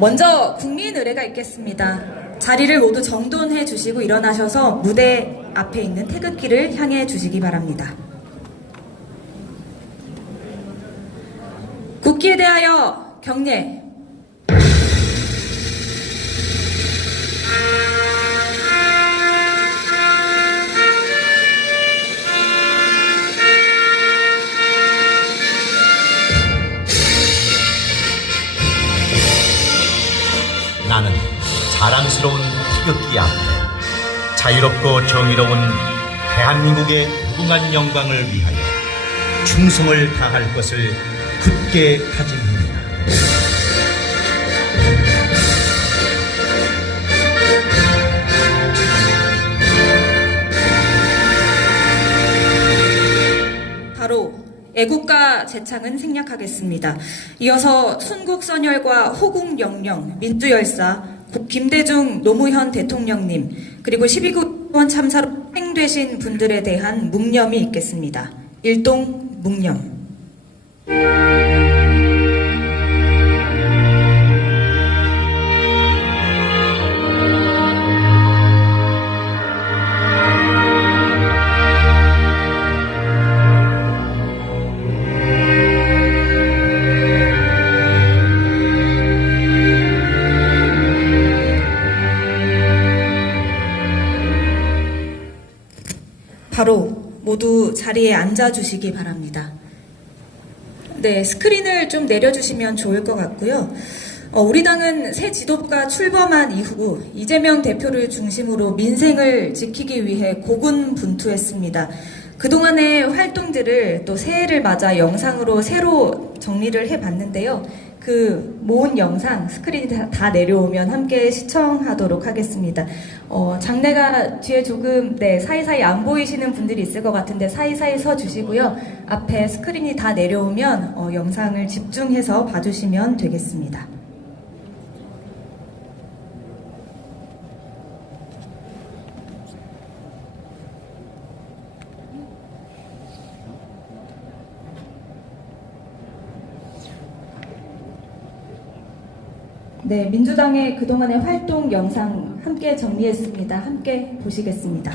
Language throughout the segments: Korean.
먼저 국민 의례가 있겠습니다. 자리를 모두 정돈해 주시고 일어나셔서 무대 앞에 있는 태극기를 향해 주시기 바랍니다. 국기에 대하여 경례. 나는 자랑스러운 태극기 앞에 자유롭고 정의로운 대한민국의 무궁한 영광을 위하여 충성을 다할 것을 굳게 다짐합니다. 바로 애국가 제창은 생략하겠습니다. 이어서 순국선열과 호국영령, 민주열사, 김대중 노무현 대통령님, 그리고 12구 의원 참사로 희생되신 분들에 대한 묵념이 있겠습니다. 일동 묵념. 바로 모두 자리에 앉아주시기 바랍니다. 네, 스크린을 좀 내려주시면 좋을 것 같고요. 우리 당은 새 지도부가 출범한 이후 이재명 대표를 중심으로 민생을 지키기 위해 고군분투했습니다. 그동안의 활동들을 또 새해를 맞아 영상으로 새로 정리를 해봤는데요. 그 모은 영상 스크린이 다 내려오면 함께 시청하도록 하겠습니다. 장례가 뒤에 조금 사이사이 안 보이시는 분들이 있을 것 같은데 사이사이 서 주시고요. 앞에 스크린이 다 내려오면 영상을 집중해서 봐주시면 되겠습니다. 네, 민주당의 그동안의 활동 영상 함께 정리했습니다. 함께 보시겠습니다.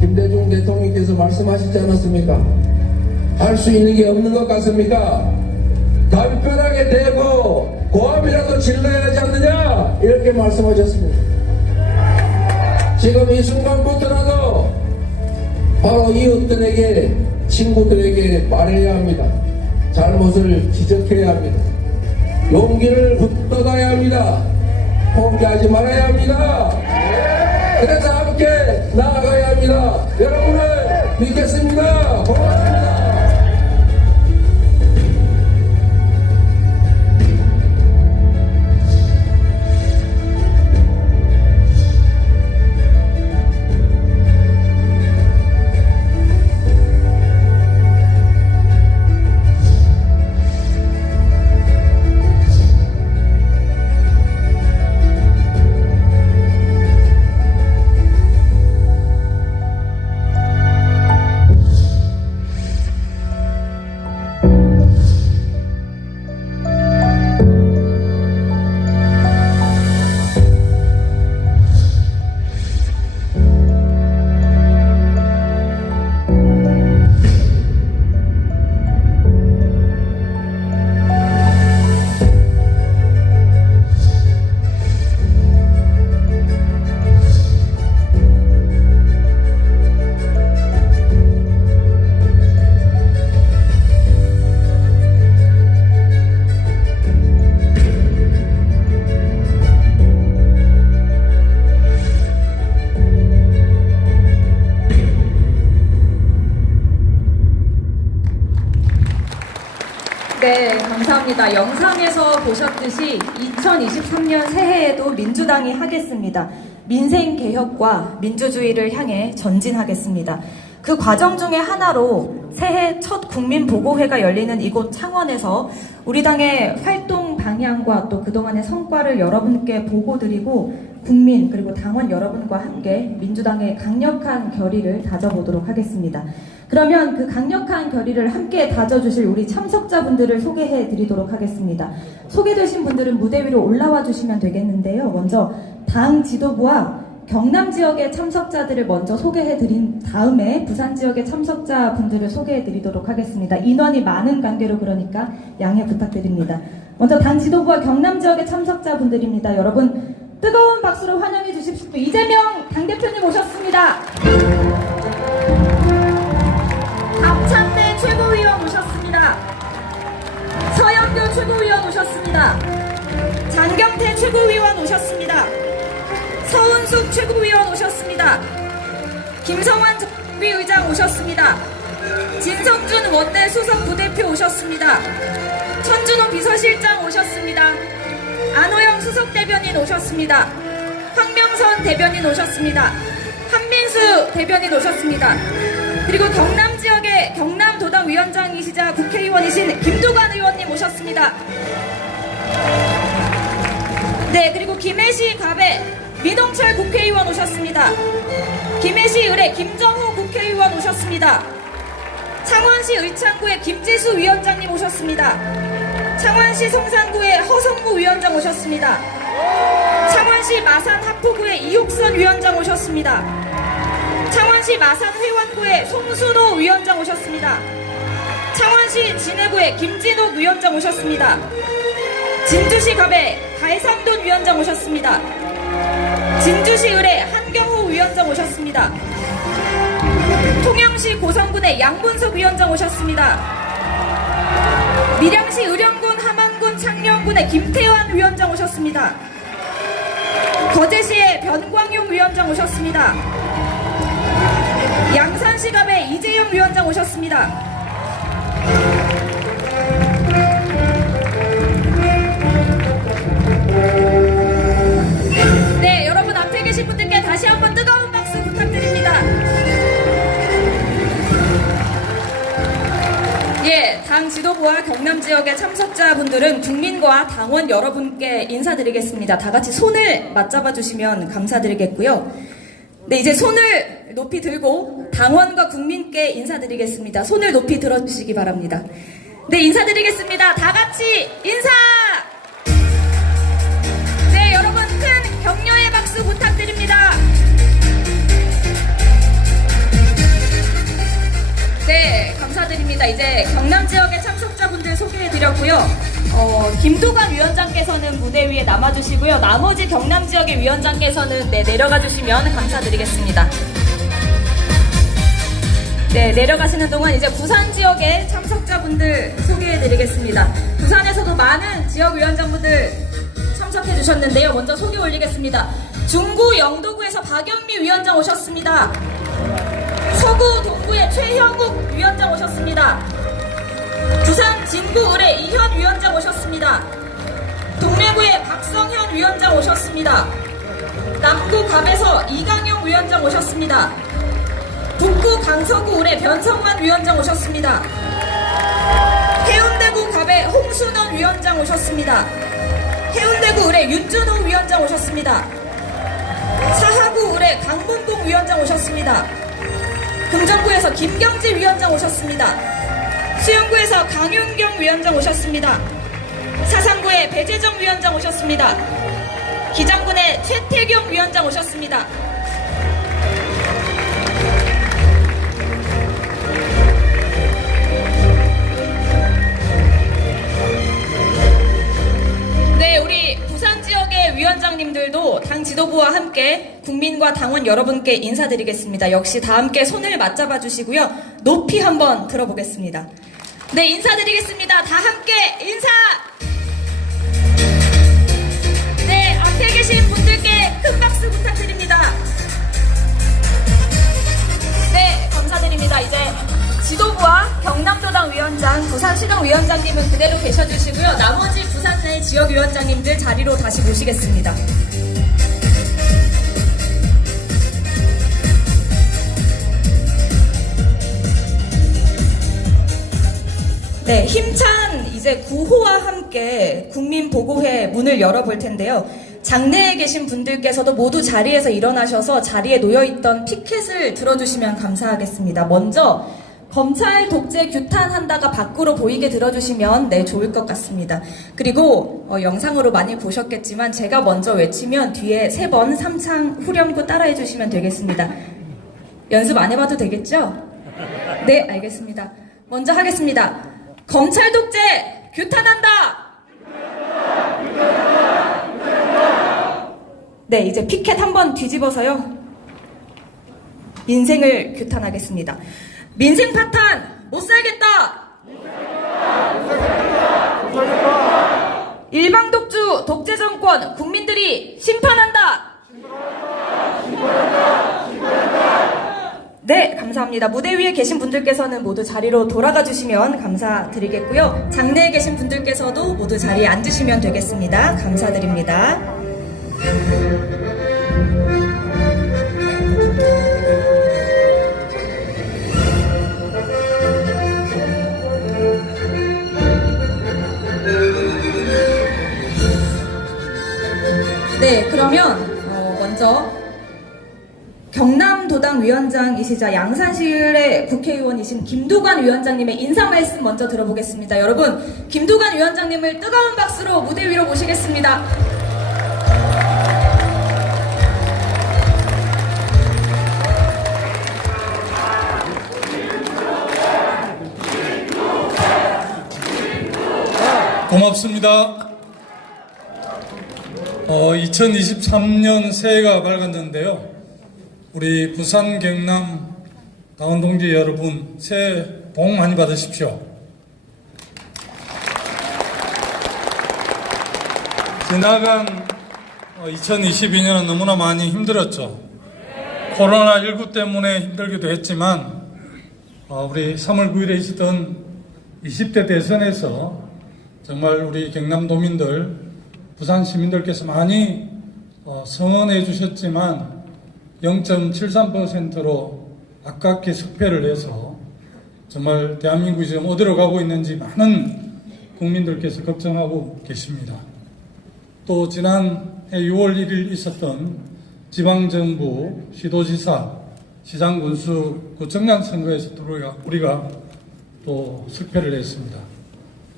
김대중 대통령께서 말씀하시지 않았습니까? 할 수 있는 게 없는 것 같습니까? 담벼락에 대고 고함이라도 질러야 하지 않느냐? 이렇게 말씀하셨습니다. 지금 이 순간부터라도 바로 이웃들에게, 친구들에게 말해야 합니다. 잘못을 지적해야 합니다. 용기를 붙들어야 합니다. 포기하지 말아야 합니다. 그래서 함께 나아가야 합니다. 여러분을 믿겠습니다. 고맙습니다. 감사합니다. 영상에서 보셨듯이 2023년 새해에도 민주당이 하겠습니다. 민생 개혁과 민주주의를 향해 전진하겠습니다. 그 과정 중에 하나로 새해 첫 국민보고회가 열리는 이곳 창원에서 우리 당의 활동 방향과 또 그동안의 성과를 여러분께 보고드리고 국민 그리고 당원 여러분과 함께 민주당의 강력한 결의를 다져보도록 하겠습니다. 그러면 그 강력한 결의를 함께 다져주실 우리 참석자분들을 소개해드리도록 하겠습니다. 소개되신 분들은 무대 위로 올라와 주시면 되겠는데요. 먼저 당 지도부와 경남 지역의 참석자들을 먼저 소개해드린 다음에 부산 지역의 참석자분들을 소개해드리도록 하겠습니다. 인원이 많은 관계로 그러니까 양해 부탁드립니다. 먼저 당 지도부와 경남 지역의 참석자분들입니다. 여러분 뜨거운 박수로 환영해 주십시오. 이재명 당대표님 오셨습니다. 박찬대 최고위원 오셨습니다. 서영교 최고위원 오셨습니다. 장경태 최고위원 오셨습니다. 서은숙 최고위원 오셨습니다. 김성환 정비의장 오셨습니다. 진성준 원내 수석 부대표 오셨습니다. 천준호 비서실장 오셨습니다. 안호영 수석대변인 오셨습니다. 황명선 대변인 오셨습니다. 한민수 대변인 오셨습니다. 그리고 경남 지역의 경남도당 위원장이시자 국회의원이신 김두관 의원님 오셨습니다. 네, 그리고 김해시 갑의 민홍철 국회의원 오셨습니다. 김해시 을의 김정호 국회의원 오셨습니다. 창원시 의창구의 김지수 위원장님 오셨습니다. 창원시 성산구의 허성무 위원장 오셨습니다. 창원시 마산 하포구의 이옥선 위원장 오셨습니다. 창원시 마산 회원구의 송순호 위원장 오셨습니다. 창원시 진해구의 김진옥 위원장 오셨습니다. 진주시 갑의 달상돈 위원장 오셨습니다. 진주시 을의 한경호 위원장 오셨습니다. 통영시 고성군의 양문석 위원장 오셨습니다. 밀양시 의령군, 함안군, 창녕군의 김태환 위원장 오셨습니다. 거제시의 변광용 위원장 오셨습니다. 양산시 갑의 이재영 위원장 오셨습니다. 네, 여러분 앞에 계신 분들께 다시 한번 뜨거운 박수 부탁드립니다. 예, 당 지도부와 경남 지역의 참석자분들은 국민과 당원 여러분께 인사드리겠습니다. 다 같이 손을 맞잡아 주시면 감사드리겠고요. 네, 이제 손을 높이 들고 당원과 국민께 인사드리겠습니다. 손을 높이 들어주시기 바랍니다. 네, 인사드리겠습니다. 다 같이 인사! 네, 여러분 큰 격려의 박수 부탁드립니다. 네, 감사드립니다. 이제 경남 지역의 참석자분들 소개해드렸고요. 김두관 위원장께서는 무대 위에 남아주시고요. 나머지 경남 지역의 위원장께서는 내려가 주시면 감사드리겠습니다. 네, 내려가시는 동안 이제 부산 지역의 참석자분들 소개해드리겠습니다. 부산에서도 많은 지역위원장분들 참석해 주셨는데요. 먼저 소개 올리겠습니다. 중구 영도구에서 박영미 위원장 오셨습니다. 서구 동구의 최형욱 위원장 오셨습니다. 부산 진구 을의 이현 위원장 오셨습니다. 동래구의 박성현 위원장 오셨습니다. 남구 갑에서 이강용 위원장 오셨습니다. 북구 강서구 을의 변성환 위원장 오셨습니다. 해운대구 갑의 홍순원 위원장 오셨습니다. 해운대구 을의 윤준호 위원장 오셨습니다. 사하구 을의 강문봉 위원장 오셨습니다. 금정구에서 김경지 위원장 오셨습니다. 수영구에서 강윤경 위원장 오셨습니다. 사상구의 배재정 위원장 오셨습니다. 기장군의 최태경 위원장 오셨습니다. 네, 우리 부산 지역의 위원장님들도 당 지도부와 함께 국민과 당원 여러분께 인사드리겠습니다. 역시 다 함께 손을 맞잡아 주시고요. 높이 한번 들어보겠습니다. 네, 인사드리겠습니다. 다 함께 인사! 네, 앞에 계신 분들께 큰 박수 부탁드립니다. 네, 감사드립니다. 이제 지도부와 경남도당 위원장, 부산시당 위원장님은 그대로 계셔주시고요. 나머지 부산 내 지역위원장님들 자리로 다시 모시겠습니다. 네, 힘찬 이제 구호와 함께 국민보고회 문을 열어볼 텐데요. 장내에 계신 분들께서도 모두 자리에서 일어나셔서 자리에 놓여있던 피켓을 들어주시면 감사하겠습니다. 먼저 검찰 독재 규탄한다가 밖으로 보이게 들어주시면 네 좋을 것 같습니다. 그리고 영상으로 많이 보셨겠지만 제가 먼저 외치면 뒤에 3번 삼창 후렴구 따라해 주시면 되겠습니다. 연습 안 해봐도 되겠죠? 네, 알겠습니다. 먼저 하겠습니다. 검찰 독재 규탄한다! 네, 이제 피켓 한번 뒤집어서요. 민생을 규탄하겠습니다. 민생 파탄 못 살겠다! 일방 독주 독재 정권 국민들이 심판한다! 네, 감사합니다. 무대 위에 계신 분들께서는 모두 자리로 돌아가 주시면 감사드리겠고요. 장내에 계신 분들께서도 모두 자리에 앉으시면 되겠습니다. 감사드립니다. 네, 그러면 먼저 경남도당 위원장이시자 양산시의 국회의원이신 김두관 위원장님의 인사 말씀 먼저 들어보겠습니다. 여러분, 김두관 위원장님을 뜨거운 박수로 무대 위로 모시겠습니다. 고맙습니다. 2023년 새해가 밝았는데요. 우리 부산, 경남, 다원 동지 여러분, 새해 복 많이 받으십시오. 지나간 2022년은 너무나 많이 힘들었죠. 코로나19 때문에 힘들기도 했지만 우리 3월 9일에 있었던 20대 대선에서 정말 우리 경남도민들, 부산 시민들께서 많이 성원해 주셨지만 0.73%로 아깝게 석패를 해서 정말 대한민국이 지금 어디로 가고 있는지 많은 국민들께서 걱정하고 계십니다. 또 지난해 6월 1일 있었던 지방정부, 시도지사, 시장군수 구청장 선거에서 우리가 또 석패를 했습니다.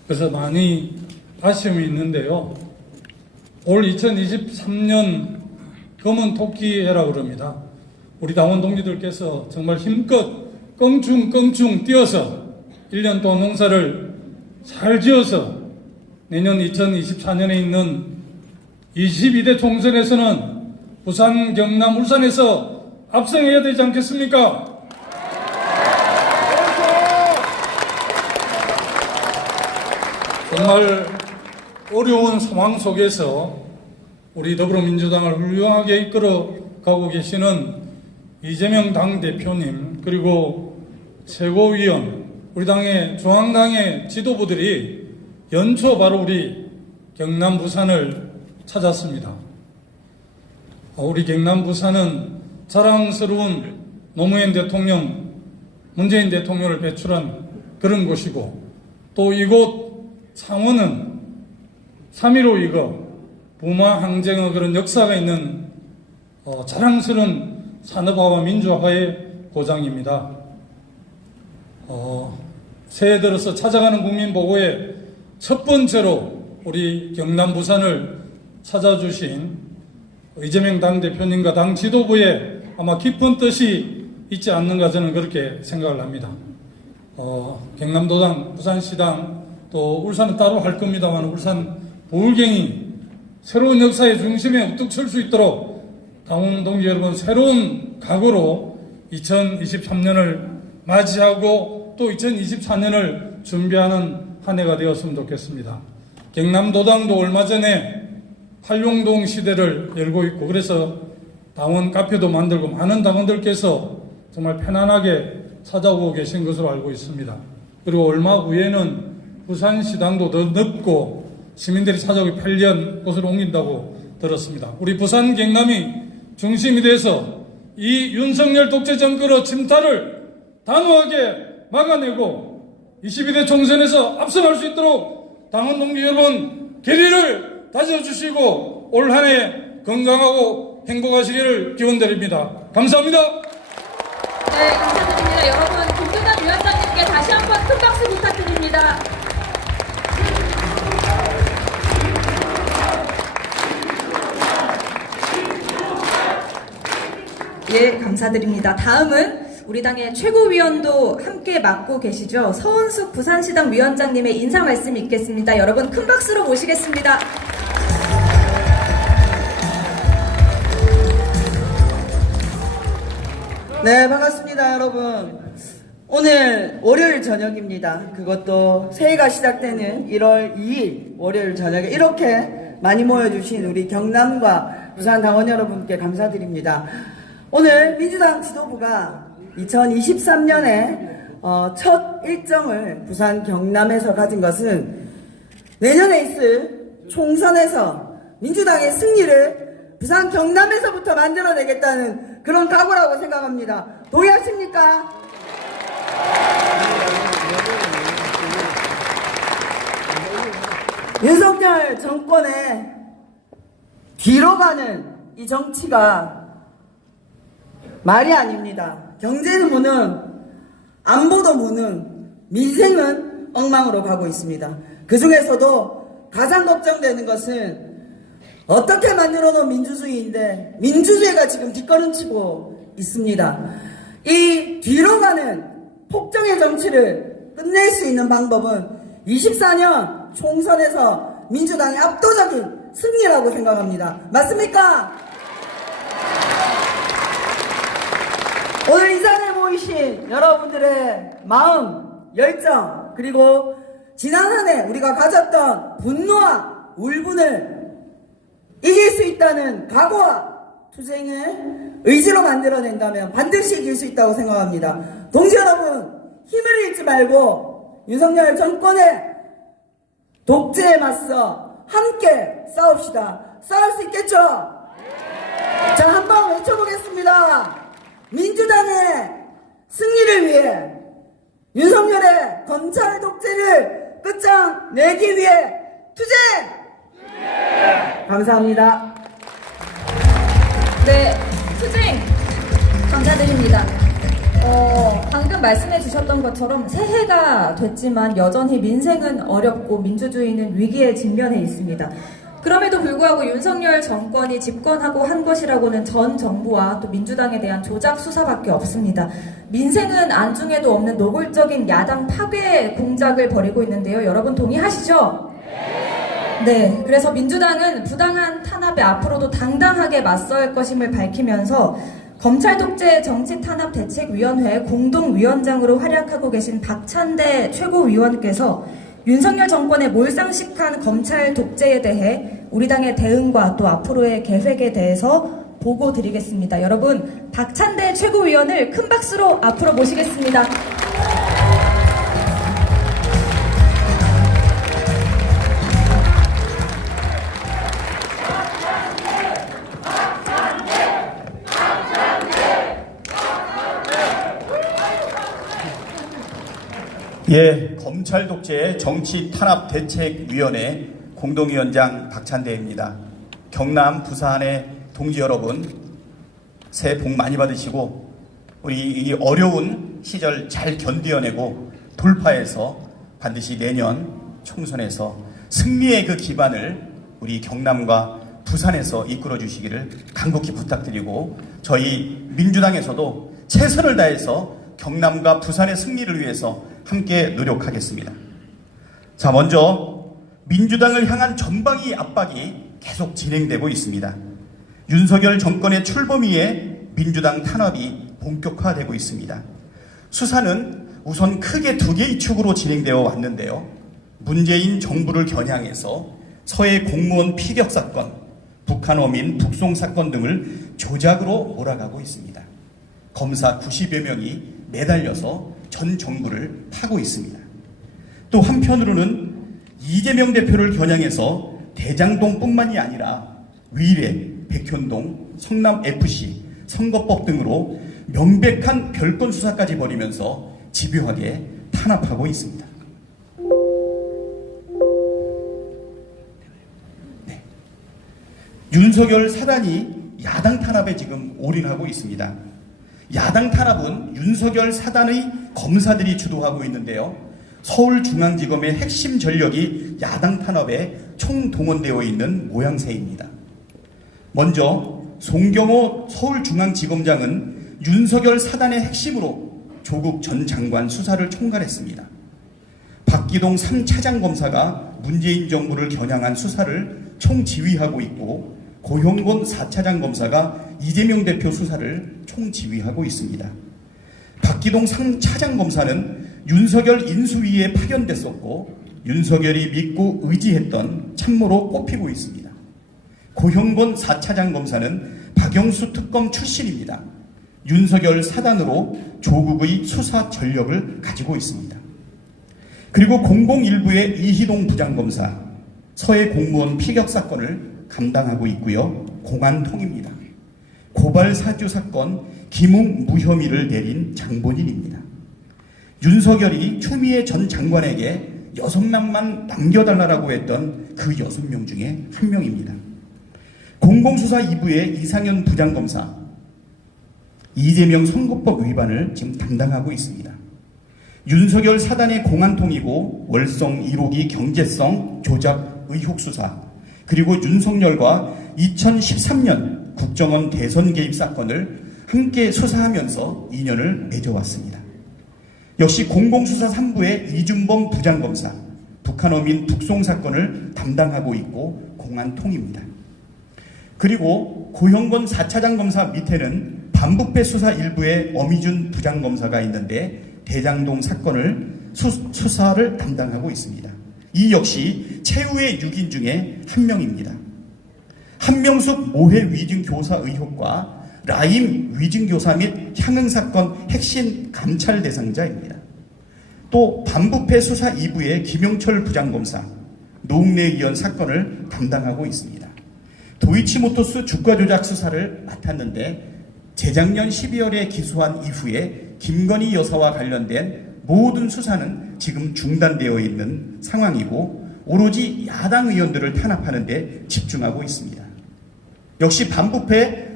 그래서 많이 아쉬움이 있는데요. 올 2023년 검은 토끼 해라고 그럽니다. 우리 당원 동지들께서 정말 힘껏 껑충껑충 뛰어서 1년 동안 농사를 잘 지어서 내년 2024년에 있는 22대 총선에서는 부산, 경남, 울산에서 압승해야 되지 않겠습니까? 정말 어려운 상황 속에서 우리 더불어민주당을 훌륭하게 이끌어가고 계시는 이재명 당대표님, 그리고 최고위원, 우리 당의 중앙당의 지도부들이 연초 바로 우리 경남 부산을 찾았습니다. 우리 경남 부산은 자랑스러운 노무현 대통령, 문재인 대통령을 배출한 그런 곳이고, 또 이곳 창원은 3.15 이거 부마 항쟁의 그런 역사가 있는 자랑스러운 산업화와 민주화의 고장입니다. 새해 들어서 찾아가는 국민보고에 첫 번째로 우리 경남 부산을 찾아주신 이재명 당대표님과 당 지도부에 아마 깊은 뜻이 있지 않는가 저는 그렇게 생각을 합니다. 경남도당, 부산시당, 또 울산은 따로 할 겁니다만 울산 부울경이 새로운 역사의 중심에 우뚝 설 수 있도록 당원 동지 여러분 새로운 각오로 2023년을 맞이하고 또 2024년을 준비하는 한 해가 되었으면 좋겠습니다. 경남도당도 얼마 전에 활용동 시대를 열고 있고 그래서 당원 카페도 만들고 많은 당원들께서 정말 편안하게 찾아오고 계신 것으로 알고 있습니다. 그리고 얼마 후에는 부산시당도 더 넓고 시민들이 찾아오기 편리한 곳으로 옮긴다고 들었습니다. 우리 부산 경남이 중심이 돼서 이 윤석열 독재 정권의 침탈을 단호하게 막아내고 22대 총선에서 압승할 수 있도록 당원 동지 여러분 결의를 다져주시고 올 한 해 건강하고 행복하시기를 기원드립니다. 감사합니다. 네, 감사드립니다. 여러분, 김동관 위원장님께 다시 한번 큰 박수 부탁드립니다. 예, 감사드립니다. 다음은 우리 당의 최고위원도 함께 맡고 계시죠. 서은숙 부산시당 위원장님의 인사 말씀이 있겠습니다. 여러분 큰 박수로 모시겠습니다. 네, 반갑습니다, 여러분. 오늘 월요일 저녁입니다. 그것도 새해가 시작되는 1월 2일 월요일 저녁에 이렇게 많이 모여주신 우리 경남과 부산 당원 여러분께 감사드립니다. 오늘 민주당 지도부가 2023년에 첫 일정을 부산 경남에서 가진 것은 내년에 있을 총선에서 민주당의 승리를 부산 경남에서부터 만들어내겠다는 그런 각오라고 생각합니다. 동의하십니까? 윤석열 정권의 뒤로 가는 이 정치가 말이 아닙니다. 경제는 무능, 안보도 무능, 민생은 엉망으로 가고 있습니다. 그 중에서도 가장 걱정되는 것은 어떻게 만들어 놓은 민주주의인데 민주주의가 지금 뒷걸음치고 있습니다. 이 뒤로 가는 폭정의 정치를 끝낼 수 있는 방법은 24년 총선에서 민주당의 압도적인 승리라고 생각합니다. 맞습니까? 오늘 이 자리에 모이신 여러분들의 마음, 열정, 그리고 지난 한 해 우리가 가졌던 분노와 울분을 이길 수 있다는 각오와 투쟁을 의지로 만들어낸다면 반드시 이길 수 있다고 생각합니다. 동지 여러분, 힘을 잃지 말고 윤석열 정권의 독재에 맞서 함께 싸웁시다. 싸울 수 있겠죠? 자, 한번 외쳐보겠습니다. 민주당의 승리를 위해, 윤석열의 검찰 독재를 끝장내기 위해 투쟁! 감사합니다. 네, 투쟁 감사드립니다. 방금 말씀해 주셨던 것처럼 새해가 됐지만 여전히 민생은 어렵고 민주주의는 위기에 직면해 있습니다. 그럼에도 불구하고 윤석열 정권이 집권하고 한 것이라고는 전 정부와 또 민주당에 대한 조작 수사밖에 없습니다. 민생은 안중에도 없는 노골적인 야당 파괴 공작을 벌이고 있는데요. 여러분 동의하시죠? 네, 그래서 민주당은 부당한 탄압에 앞으로도 당당하게 맞설 것임을 밝히면서 검찰 독재 정치 탄압 대책위원회 공동위원장으로 활약하고 계신 박찬대 최고위원께서 윤석열 정권의 몰상식한 검찰 독재에 대해 우리 당의 대응과 또 앞으로의 계획에 대해서 보고 드리겠습니다. 여러분, 박찬대 최고위원을 큰 박수로 앞으로 모시겠습니다. 예, 검찰 독재 정치 탄압 대책위원회 공동위원장 박찬대입니다. 경남, 부산의 동지 여러분, 새해 복 많이 받으시고 우리 이 어려운 시절 잘 견뎌내고 돌파해서 반드시 내년 총선에서 승리의 그 기반을 우리 경남과 부산에서 이끌어 주시기를 간곡히 부탁드리고, 저희 민주당에서도 최선을 다해서 경남과 부산의 승리를 위해서 함께 노력하겠습니다. 자, 먼저 민주당을 향한 전방위 압박이 계속 진행되고 있습니다. 윤석열 정권의 출범이에 민주당 탄압이 본격화되고 있습니다. 수사는 우선 크게 두 개의 축으로 진행되어 왔는데요. 문재인 정부를 겨냥해서 서해 공무원 피격 사건, 북한 어민 북송 사건 등을 조작으로 몰아가고 있습니다. 검사 90여 명이 매달려서 전 정부를 파고 있습니다. 또 한편으로는 이재명 대표를 겨냥해서 대장동뿐만이 아니라 위례, 백현동, 성남FC, 선거법 등으로 명백한 별건 수사까지 벌이면서 집요하게 탄압하고 있습니다. 네. 윤석열 사단이 야당 탄압에 지금 올인하고 있습니다. 야당 탄압은 윤석열 사단의 검사들이 주도하고 있는데요. 서울중앙지검의 핵심 전력이 야당 탄압에 총동원되어 있는 모양새입니다. 먼저 송경호 서울중앙지검장은 윤석열 사단의 핵심으로 조국 전 장관 수사를 총괄했습니다. 박기동 3차장 검사가 문재인 정부를 겨냥한 수사를 총지휘하고 있고 고형곤 4차장 검사가 이재명 대표 수사를 총지휘하고 있습니다. 박기동 3차장 검사는 윤석열 인수위에 파견됐었고 윤석열이 믿고 의지했던 참모로 꼽히고 있습니다. 고형곤 4차장 검사는 박영수 특검 출신입니다. 윤석열 사단으로 조국의 수사 전력을 가지고 있습니다. 그리고 001부의 이희동 부장검사, 서해 공무원 피격 사건을 감당하고 있고요. 공안통입니다. 고발 사주 사건 김웅 무혐의를 내린 장본인입니다. 윤석열이 추미애 전 장관에게 6명만 남겨달라고 했던 그 6명 중에 한 명입니다. 공공수사 2부의 이상현 부장검사, 이재명 선거법 위반을 지금 담당하고 있습니다. 윤석열 사단의 공안통이고 월성 1호기 경제성 조작 의혹 수사, 그리고 윤석열과 2013년 국정원 대선 개입 사건을 함께 수사하면서 인연을 맺어왔습니다. 역시 공공수사 3부의 이준범 부장검사, 북한 어민 북송 사건을 담당하고 있고 공안통입니다. 그리고 고형곤 4차장 검사 밑에는 반부패 수사 1부의 엄희준 부장검사가 있는데 대장동 사건을 수사를 담당하고 있습니다. 이 역시 최후의 6인 중에 한 명입니다. 한명숙 모해 위증교사 의혹과 라임 위증교사 및 향응 사건 핵심 감찰 대상자입니다. 또 반부패 수사 2부의 김영철 부장검사, 노웅래 의원 사건을 담당하고 있습니다. 도이치모터스 주가 조작 수사를 맡았는데 재작년 12월에 기소한 이후에 김건희 여사와 관련된 모든 수사는 지금 중단되어 있는 상황이고 오로지 야당 의원들을 탄압하는 데 집중하고 있습니다. 역시 반부패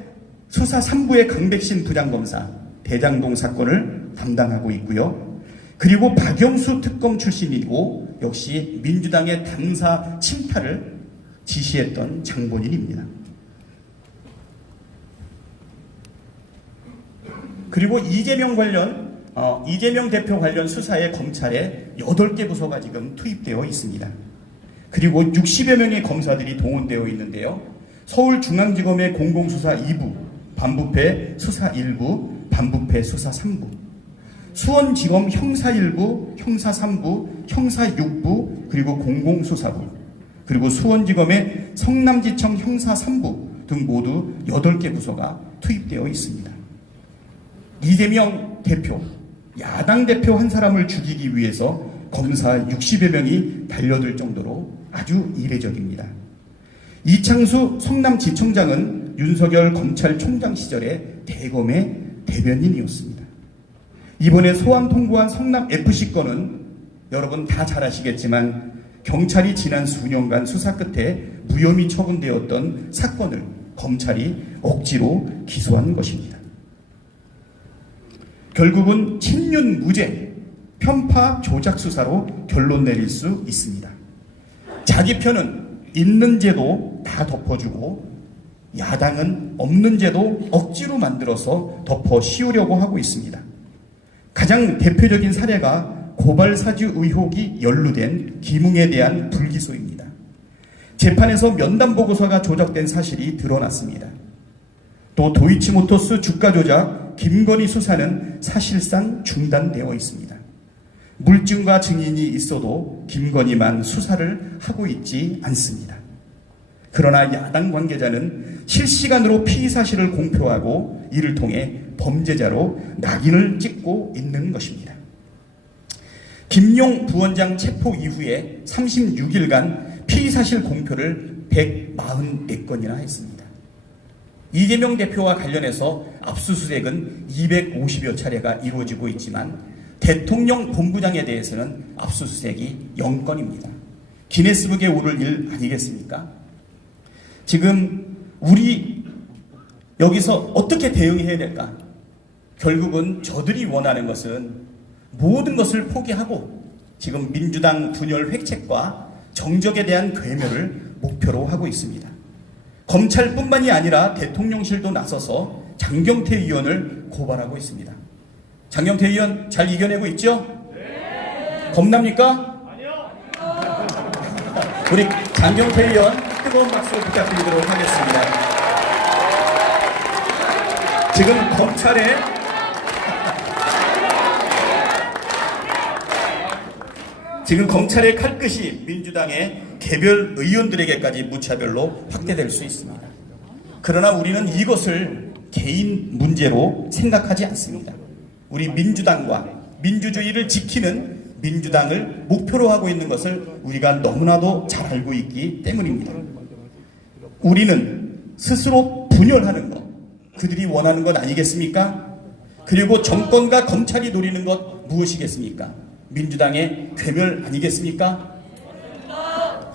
수사 3부의 강백신 부장검사, 대장동 사건을 담당하고 있고요. 그리고 박영수 특검 출신이고 역시 민주당의 당사 침탈을 지시했던 장본인입니다. 그리고 이재명 대표 관련 수사에 검찰에 8개 부서가 지금 투입되어 있습니다. 그리고 60여 명의 검사들이 동원되어 있는데요. 서울중앙지검의 공공수사 2부, 반부패 수사 1부, 반부패 수사 3부, 수원지검 형사 1부, 형사 3부, 형사 6부, 그리고 공공수사부, 그리고 수원지검의 성남지청 형사 3부 등 모두 8개 부서가 투입되어 있습니다. 이재명 대표, 야당 대표 한 사람을 죽이기 위해서 검사 60여 명이 달려들 정도로 아주 이례적입니다. 이창수 성남지청장은 윤석열 검찰총장 시절에 대검의 대변인이었습니다. 이번에 소환 통보한 성남FC 건은 여러분 다 잘 아시겠지만 경찰이 지난 수년간 수사 끝에 무혐의 처분되었던 사건을 검찰이 억지로 기소한 것입니다. 결국은 친윤 무죄, 편파 조작 수사로 결론 내릴 수 있습니다. 자기 편은 있는 죄도 다 덮어주고 야당은 없는 죄도 억지로 만들어서 덮어 씌우려고 하고 있습니다. 가장 대표적인 사례가 고발사주 의혹이 연루된 김웅에 대한 불기소입니다. 재판에서 면담보고서가 조작된 사실이 드러났습니다. 또 도이치모터스 주가 조작 김건희 수사는 사실상 중단되어 있습니다. 물증과 증인이 있어도 김건희만 수사를 하고 있지 않습니다. 그러나 야당 관계자는 실시간으로 피의 사실을 공표하고 이를 통해 범죄자로 낙인을 찍고 있는 것입니다. 김용 부원장 체포 이후에 36일간 피의사실 공표를 144건이나 했습니다. 이재명 대표와 관련해서 압수수색은 250여 차례가 이루어지고 있지만 대통령 본부장에 대해서는 압수수색이 0건입니다. 기네스북에 오를 일 아니겠습니까? 지금 우리 여기서 어떻게 대응해야 될까? 결국은 저들이 원하는 것은 모든 것을 포기하고 지금 민주당 분열 획책과 정적에 대한 괴멸을 목표로 하고 있습니다. 검찰뿐만이 아니라 대통령실도 나서서 장경태 의원을 고발하고 있습니다. 장경태 의원 잘 이겨내고 있죠? 네. 겁납니까? 아니요. 우리 장경태 의원 뜨거운 박수 부탁드리도록 하겠습니다. 지금 검찰의 칼끝이 민주당의 개별 의원들에게까지 무차별로 확대될 수 있습니다. 그러나 우리는 이것을 개인 문제로 생각하지 않습니다. 우리 민주당과 민주주의를 지키는 민주당을 목표로 하고 있는 것을 우리가 너무나도 잘 알고 있기 때문입니다. 우리는 스스로 분열하는 것, 그들이 원하는 것 아니겠습니까? 그리고 정권과 검찰이 노리는 것 무엇이겠습니까? 민주당의 괴멸 아니겠습니까?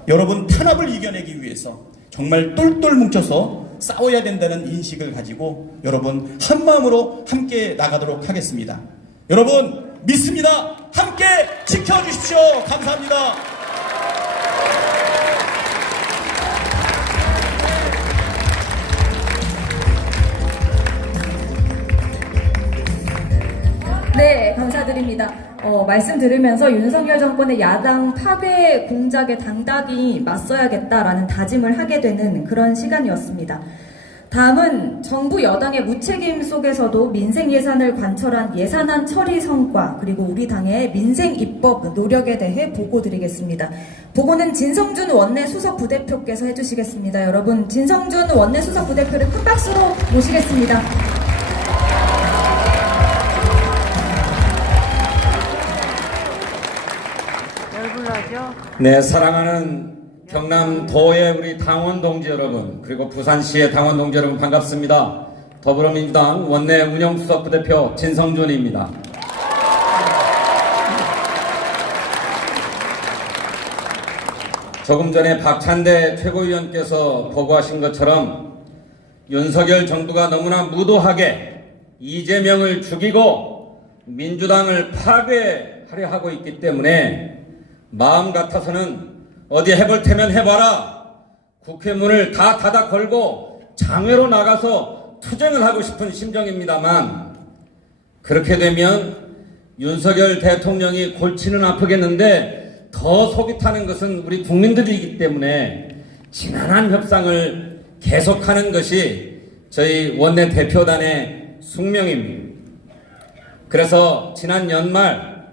여러분, 탄압을 이겨내기 위해서 정말 똘똘 뭉쳐서 싸워야 된다는 인식을 가지고 여러분 한마음으로 함께 나가도록 하겠습니다. 여러분 믿습니다. 함께 지켜주십시오. 감사합니다. 네, 감사드립니다. 말씀 들으면서 윤석열 정권의 야당 파괴 공작에 당당히 맞서야겠다라는 다짐을 하게 되는 그런 시간이었습니다. 다음은 정부 여당의 무책임 속에서도 민생 예산을 관철한 예산안 처리 성과, 그리고 우리 당의 민생 입법 노력에 대해 보고 드리겠습니다. 보고는 진성준 원내 수석 부대표께서 해주시겠습니다. 여러분, 진성준 원내 수석 부대표를 큰 박수로 모시겠습니다. 네, 사랑하는 경남도의 우리 당원 동지 여러분, 그리고 부산시의 당원 동지 여러분 반갑습니다. 더불어민주당 원내 운영수석 부대표 진성준입니다. 조금 전에 박찬대 최고위원께서 보고하신 것처럼 윤석열 정부가 너무나 무도하게 이재명을 죽이고 민주당을 파괴하려 하고 있기 때문에 마음 같아서는 어디 해볼 테면 해봐라, 국회 문을 다 닫아 걸고 장외로 나가서 투쟁을 하고 싶은 심정입니다만, 그렇게 되면 윤석열 대통령이 골치는 아프겠는데 더 속이 타는 것은 우리 국민들이기 때문에 지난한 협상을 계속하는 것이 저희 원내 대표단의 숙명입니다. 그래서 지난 연말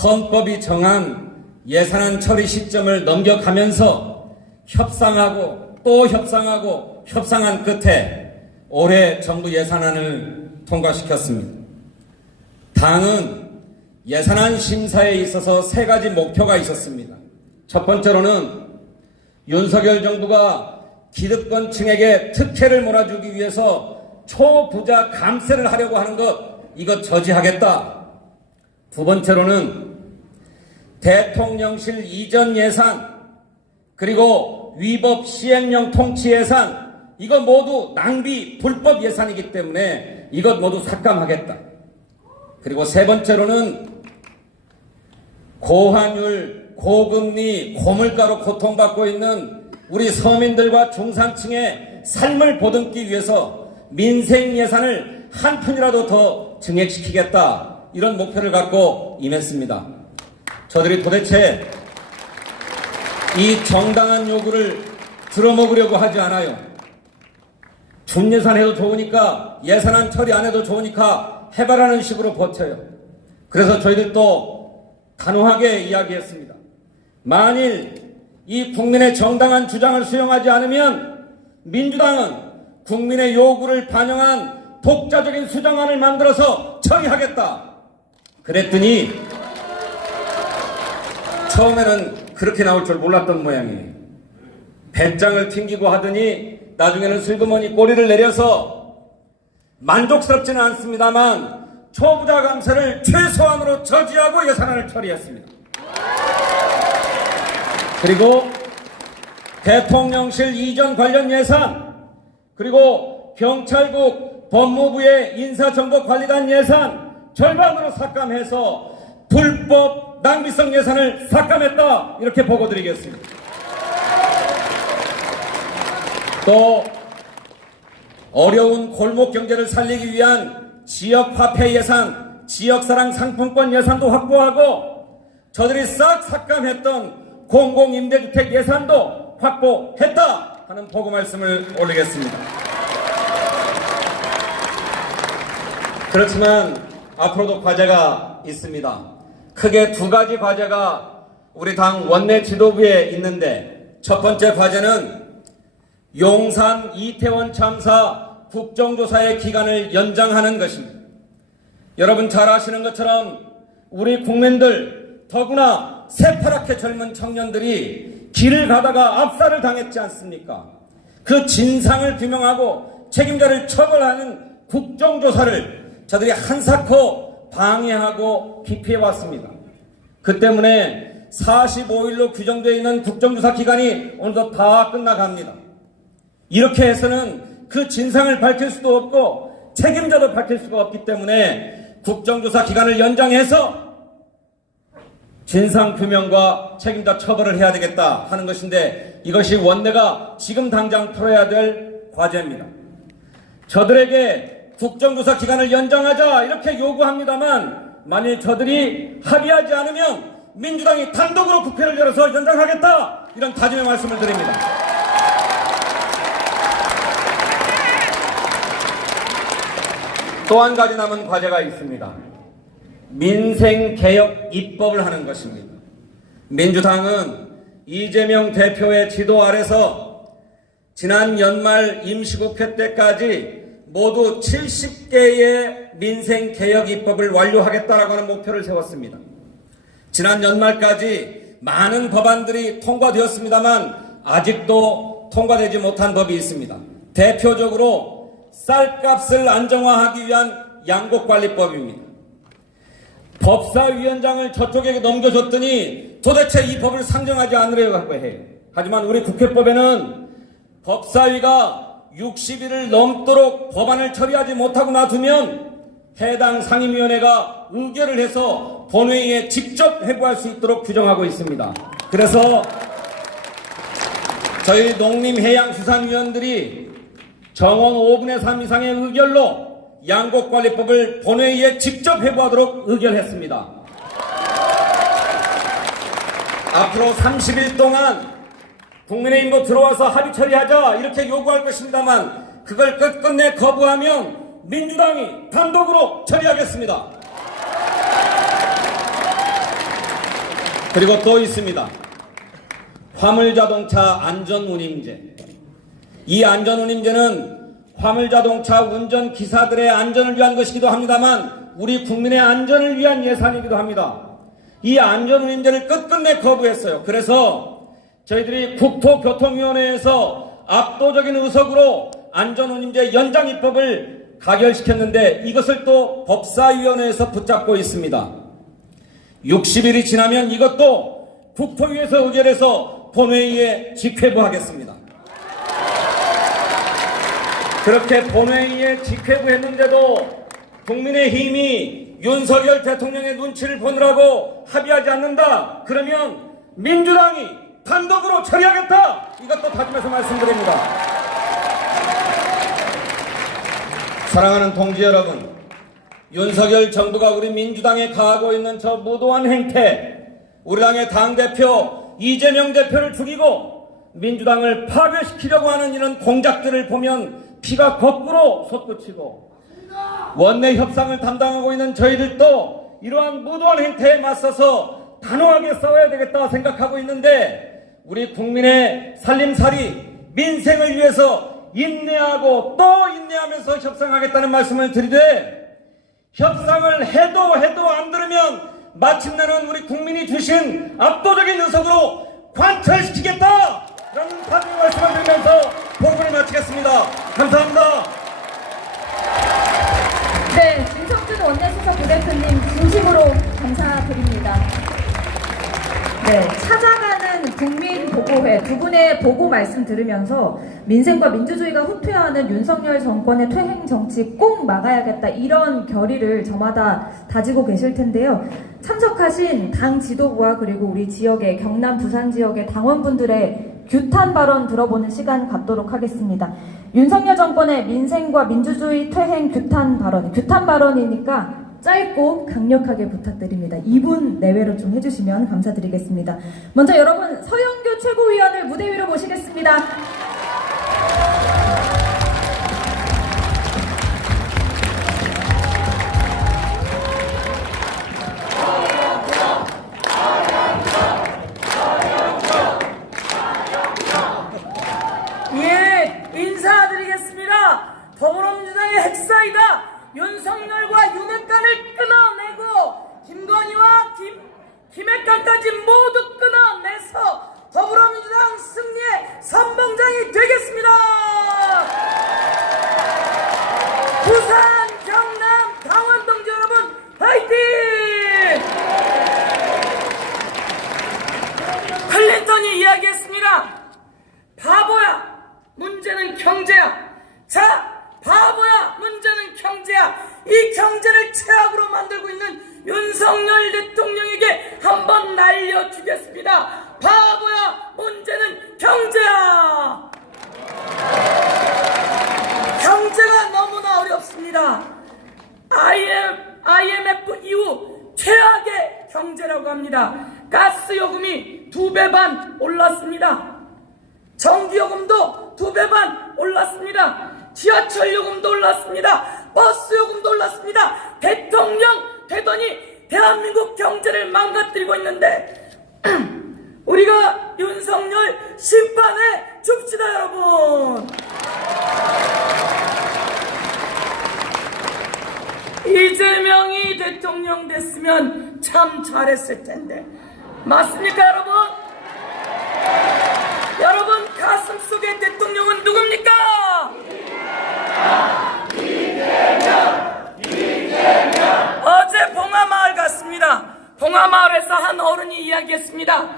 헌법이 정한 예산안 처리 시점을 넘겨가면서 협상하고 또 협상하고 협상한 끝에 올해 정부 예산안을 통과시켰습니다. 당은 예산안 심사에 있어서 3가지 목표가 있었습니다. 첫 번째로는 윤석열 정부가 기득권층에게 특혜를 몰아주기 위해서 초부자 감세를 하려고 하는 것, 이것 저지하겠다. 두 번째로는 대통령실 이전 예산, 그리고 위법 시행령 통치 예산, 이거 모두 낭비 불법 예산이기 때문에 이것 모두 삭감하겠다. 그리고 세 번째로는 고환율, 고금리, 고물가로 고통받고 있는 우리 서민들과 중산층의 삶을 보듬기 위해서 민생 예산을 한 푼이라도 더 증액시키겠다. 이런 목표를 갖고 임했습니다. 저들이 도대체 이 정당한 요구를 들어먹으려고 하지 않아요. 준예산 해도 좋으니까, 예산안 처리 안 해도 좋으니까 해봐라는 식으로 버텨요. 그래서 저희들도 단호하게 이야기했습니다. 만일 이 국민의 정당한 주장을 수용하지 않으면 민주당은 국민의 요구를 반영한 독자적인 수정안을 만들어서 처리하겠다. 그랬더니 처음에는 그렇게 나올 줄 몰랐던 모양이에요. 배짱을 튕기고 하더니 나중에는 슬그머니 꼬리를 내려서 만족스럽지는 않습니다만 초부자 감세를 최소한으로 저지하고 예산안을 처리했습니다. 그리고 대통령실 이전 관련 예산, 그리고 경찰국 법무부의 인사정보관리단 예산 절반으로 삭감해서 불법 낭비성 예산을 삭감했다, 이렇게 보고드리겠습니다. 또 어려운 골목 경제를 살리기 위한 지역화폐 예산, 지역사랑 상품권 예산도 확보하고 저들이 싹 삭감했던 공공임대주택 예산도 확보했다 하는 보고 말씀을 올리겠습니다. 그렇지만 앞으로도 과제가 있습니다. 크게 두 가지 과제가 우리 당 원내 지도부에 있는데, 첫 번째 과제는 용산 이태원 참사 국정조사의 기간을 연장하는 것입니다. 여러분 잘 아시는 것처럼 우리 국민들, 더구나 새파랗게 젊은 청년들이 길을 가다가 압살을 당했지 않습니까? 그 진상을 규명하고 책임자를 처벌하는 국정조사를 저들이 한사코 방해하고 기피해왔습니다. 그 때문에 45일로 규정되어 있는 국정조사 기간이 오늘도 다 끝나갑니다. 이렇게 해서는 그 진상을 밝힐 수도 없고 책임자도 밝힐 수가 없기 때문에 국정조사 기간을 연장해서 진상규명과 책임자 처벌을 해야 되겠다 하는 것인데, 이것이 원내가 지금 당장 풀어야 될 과제입니다. 저들에게 국정조사 기간을 연장하자 이렇게 요구합니다만, 만일 저들이 합의하지 않으면 민주당이 단독으로 국회를 열어서 연장하겠다, 이런 다짐의 말씀을 드립니다. 또 한 가지 남은 과제가 있습니다. 민생개혁 입법을 하는 것입니다. 민주당은 이재명 대표의 지도 아래서 지난 연말 임시국회 때까지 모두 70개의 민생개혁 입법을 완료하겠다라고 하는 목표를 세웠습니다. 지난 연말까지 많은 법안들이 통과되었습니다만 아직도 통과되지 못한 법이 있습니다. 대표적으로 쌀값을 안정화하기 위한 양곡관리법입니다. 법사위원장을 저쪽에게 넘겨줬더니 도대체 이 법을 상정하지 않으려고 해요. 하지만 우리 국회법에는 법사위가 60일을 넘도록 법안을 처리하지 못하고 놔두면 해당 상임위원회가 의결을 해서 본회의에 직접 회부할 수 있도록 규정하고 있습니다. 그래서 저희 농림해양수산위원들이 정원 5분의 3 이상의 의결로 양곡관리법을 본회의에 직접 회부하도록 의결했습니다. 앞으로 30일 동안 국민의힘도 들어와서 합의 처리하자 이렇게 요구할 것입니다만, 그걸 끝끝내 거부하면 민주당이 단독으로 처리하겠습니다. 그리고 또 있습니다. 화물자동차 안전운임제. 이 안전운임제는 화물자동차 운전기사들의 안전을 위한 것이기도 합니다만 우리 국민의 안전을 위한 예산이기도 합니다. 이 안전운임제를 끝끝내 거부했어요. 그래서 저희들이 국토교통위원회에서 압도적인 의석으로 안전운임제 연장 입법을 가결시켰는데, 이것을 또 법사위원회에서 붙잡고 있습니다. 60일이 지나면 이것도 국토위에서 의결해서 본회의에 직회부하겠습니다. 그렇게 본회의에 직회부했는데도 국민의힘이 윤석열 대통령의 눈치를 보느라고 합의하지 않는다. 그러면 민주당이 단독으로 처리하겠다. 이것도 다짐해서 말씀드립니다. 사랑하는 동지 여러분, 윤석열 정부가 우리 민주당에 가하고 있는 저 무도한 행태, 우리 당의 당대표 이재명 대표를 죽이고 민주당을 파괴시키려고 하는 이런 공작들을 보면 피가 거꾸로 솟구치고, 원내 협상을 담당하고 있는 저희들도 이러한 무도한 행태에 맞서서 단호하게 싸워야 되겠다 생각하고 있는데, 우리 국민의 살림살이, 민생을 위해서 인내하고 또 인내하면서 협상하겠다는 말씀을 드리되, 협상을 해도 안 들으면 마침내는 우리 국민이 주신 압도적인 의석으로 관철시키겠다라는 다짐의 말씀을 드리면서 보고를 마치겠습니다. 감사합니다. 네, 김성준 원내수석 부대표님 진심으로 감사드립니다. 네, 찾아가는 국민보고회 두 분의 보고 말씀 들으면서 민생과 민주주의가 후퇴하는 윤석열 정권의 퇴행 정치 꼭 막아야겠다 이런 결의를 저마다 다지고 계실 텐데요. 참석하신 당 지도부와 그리고 우리 지역의 경남 부산 지역의 당원분들의 규탄 발언 들어보는 시간 갖도록 하겠습니다. 윤석열 정권의 민생과 민주주의 퇴행 규탄 발언이니까 짧고 강력하게 부탁드립니다. 2분 내외로 좀 해주시면 감사드리겠습니다. 먼저 여러분 서영교 최고위원을 무대 위로 모시겠습니다. 예, 인사드리겠습니다. 더불어민주당의 핵사이다. 윤석열과 윤핵관을 끊어내고 김건희와 김핵관까지 모두 끊어내서 더불어민주당 승리의 선봉장이 되겠습니다. 부산, 경남, 강원 동지 여러분 화이팅! 클린턴이 이야기했습니다. 바보야, 문제는 경제야. 자, 바보야, 문제는 경제야. 이 경제를 최악으로 만들고 있는 윤석열 대통령에게 한번 날려주겠습니다. 바보야, 문제는 경제야. 경제가 너무나 어렵습니다. IMF 이후 최악의 경제라고 합니다. 가스 요금이 2배 반 올랐습니다. 전기요금도 2배 반 올랐습니다. 지하철 요금도 올랐습니다. 버스 요금도 올랐습니다. 대통령 되더니 대한민국 경제를 망가뜨리고 있는데 우리가 윤석열 심판해 줍시다, 여러분. 이재명이 대통령 됐으면 참 잘했을 텐데 맞습니까, 여러분? 여러분 가슴 속의 대통령은 누굽니까? 어제 봉하마을 갔습니다. 봉하마을에서 한 어른이 이야기했습니다.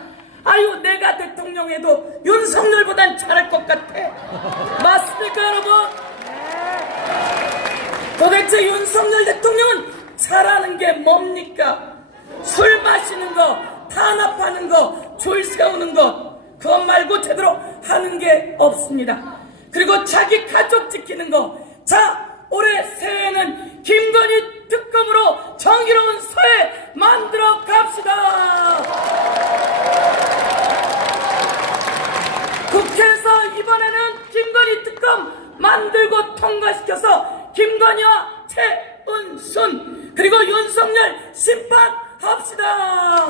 아유, 내가 대통령해도 윤석열보단 잘할 것 같아. 맞습니까, 여러분? 도대체 윤석열 대통령은 잘하는 게 뭡니까? 술 마시는 거, 탄압하는 거, 줄 세우는 거, 그것 말고 제대로 하는 게 없습니다. 그리고 자기 가족 지키는 거. 자, 올해 새해에는 김건희 특검으로 정의로운 사회 만들어 갑시다. 국회에서 이번에는 김건희 특검 만들고 통과시켜서 김건희와 최은순 그리고 윤석열 심판합시다.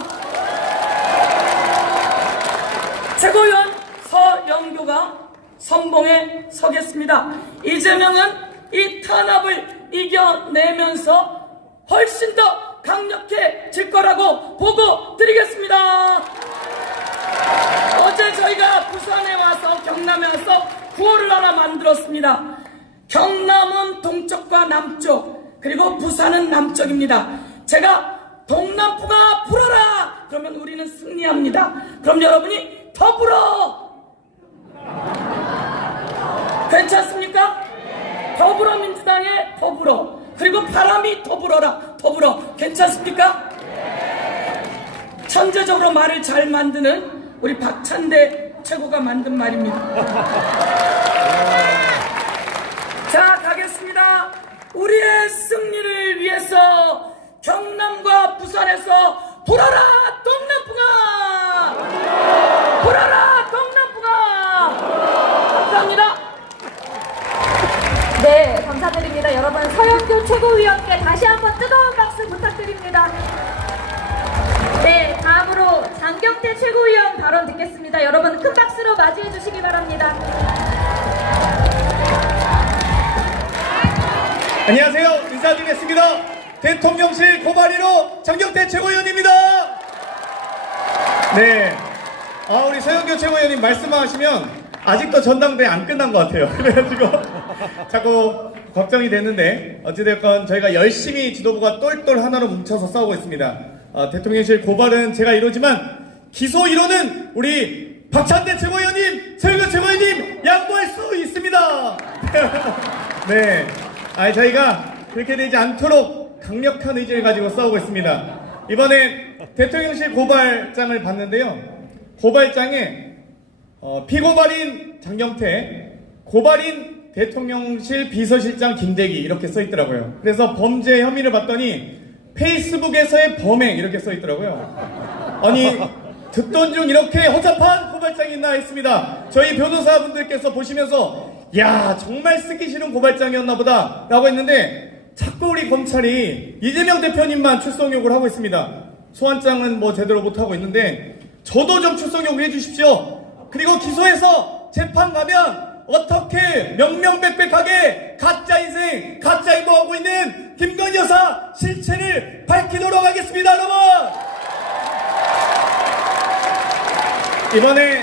최고위원 서영교가 선봉에 서겠습니다. 이재명은 이 탄압을 이겨내면서 훨씬 더 강력해질 거라고 보고 드리겠습니다. 어제 저희가 부산에 와서 경남에 와서 구호를 하나 만들었습니다. 경남은 동쪽과 남쪽 그리고 부산은 남쪽입니다. 제가 동남부가 불어라 그러면 우리는 승리합니다. 그럼 여러분이 더불어 괜찮습니까? 더불어민주당의 더불어 그리고 바람이 더불어라 더불어 괜찮습니까? 천재적으로 말을 잘 만드는 우리 박찬대 최고가 만든 말입니다. 자, 가겠습니다. 우리의 승리를 위해서 경남과 부산에서 불어라 동남부가 불어라 동남부가 감사합니다. 네, 감사드립니다. 여러분 서영교 최고위원께 다시 한번 뜨거운 박수 부탁드립니다. 네, 다음으로 장경태 최고위원 발언 듣겠습니다. 여러분 큰 박수로 맞이해 주시기 바랍니다. 안녕하세요. 인사드리겠습니다. 대통령실 고발 1호 장경태 최고위원입니다. 네. 우리 서영교 최고위원님 말씀하시면 아직도 전당대회 안 끝난 것 같아요. 그래가지고 자꾸 걱정이 되는데 어찌됐건 저희가 열심히 지도부가 똘똘 하나로 뭉쳐서 싸우고 있습니다. 대통령실 고발은 제가 이루지만 기소 1호는 우리 박찬대 최고위원님, 서영교 최고위원님 양보할 수 있습니다. 네. 저희가 그렇게 되지 않도록 강력한 의지를 가지고 싸우고 있습니다. 이번에 대통령실 고발장을 봤는데요. 고발장에 피고발인 장경태, 고발인 대통령실 비서실장 김대기 이렇게 써 있더라고요. 그래서 범죄 혐의를 봤더니 페이스북에서의 범행 이렇게 써 있더라고요. 아니 듣던 중 이렇게 허접한 고발장이 있나 했습니다. 저희 변호사분들께서 보시면서 야 정말 쓰기 싫은 고발장이었나 보다 라고 했는데 자꾸 우리 검찰이 이재명 대표님만 출석 요구를 하고 있습니다. 소환장은 뭐 제대로 못하고 있는데 저도 좀 출석 요구해 주십시오. 그리고 기소해서 재판 가면 어떻게 명명백백하게 가짜 인생, 가짜 인도하고 있는 김건희 여사 실체를 밝히도록 하겠습니다, 여러분! 이번에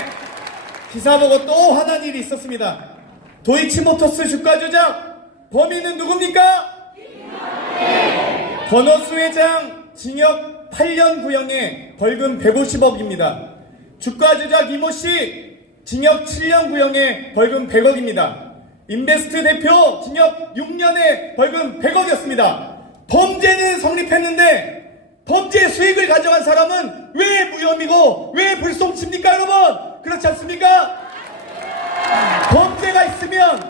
기사 보고 또 화난 일이 있었습니다. 도이치모터스 주가 조작 범인은 누굽니까? 권오수 회장 징역 8년 구형에 벌금 150억입니다. 주가 조작 이모씨 징역 7년 구형에 벌금 100억입니다. 인베스트 대표 징역 6년에 벌금 100억이었습니다. 범죄는 성립했는데 범죄 수익을 가져간 사람은 왜 무혐의고 왜 불송칩니까, 여러분? 그렇지 않습니까? 범죄가 있으면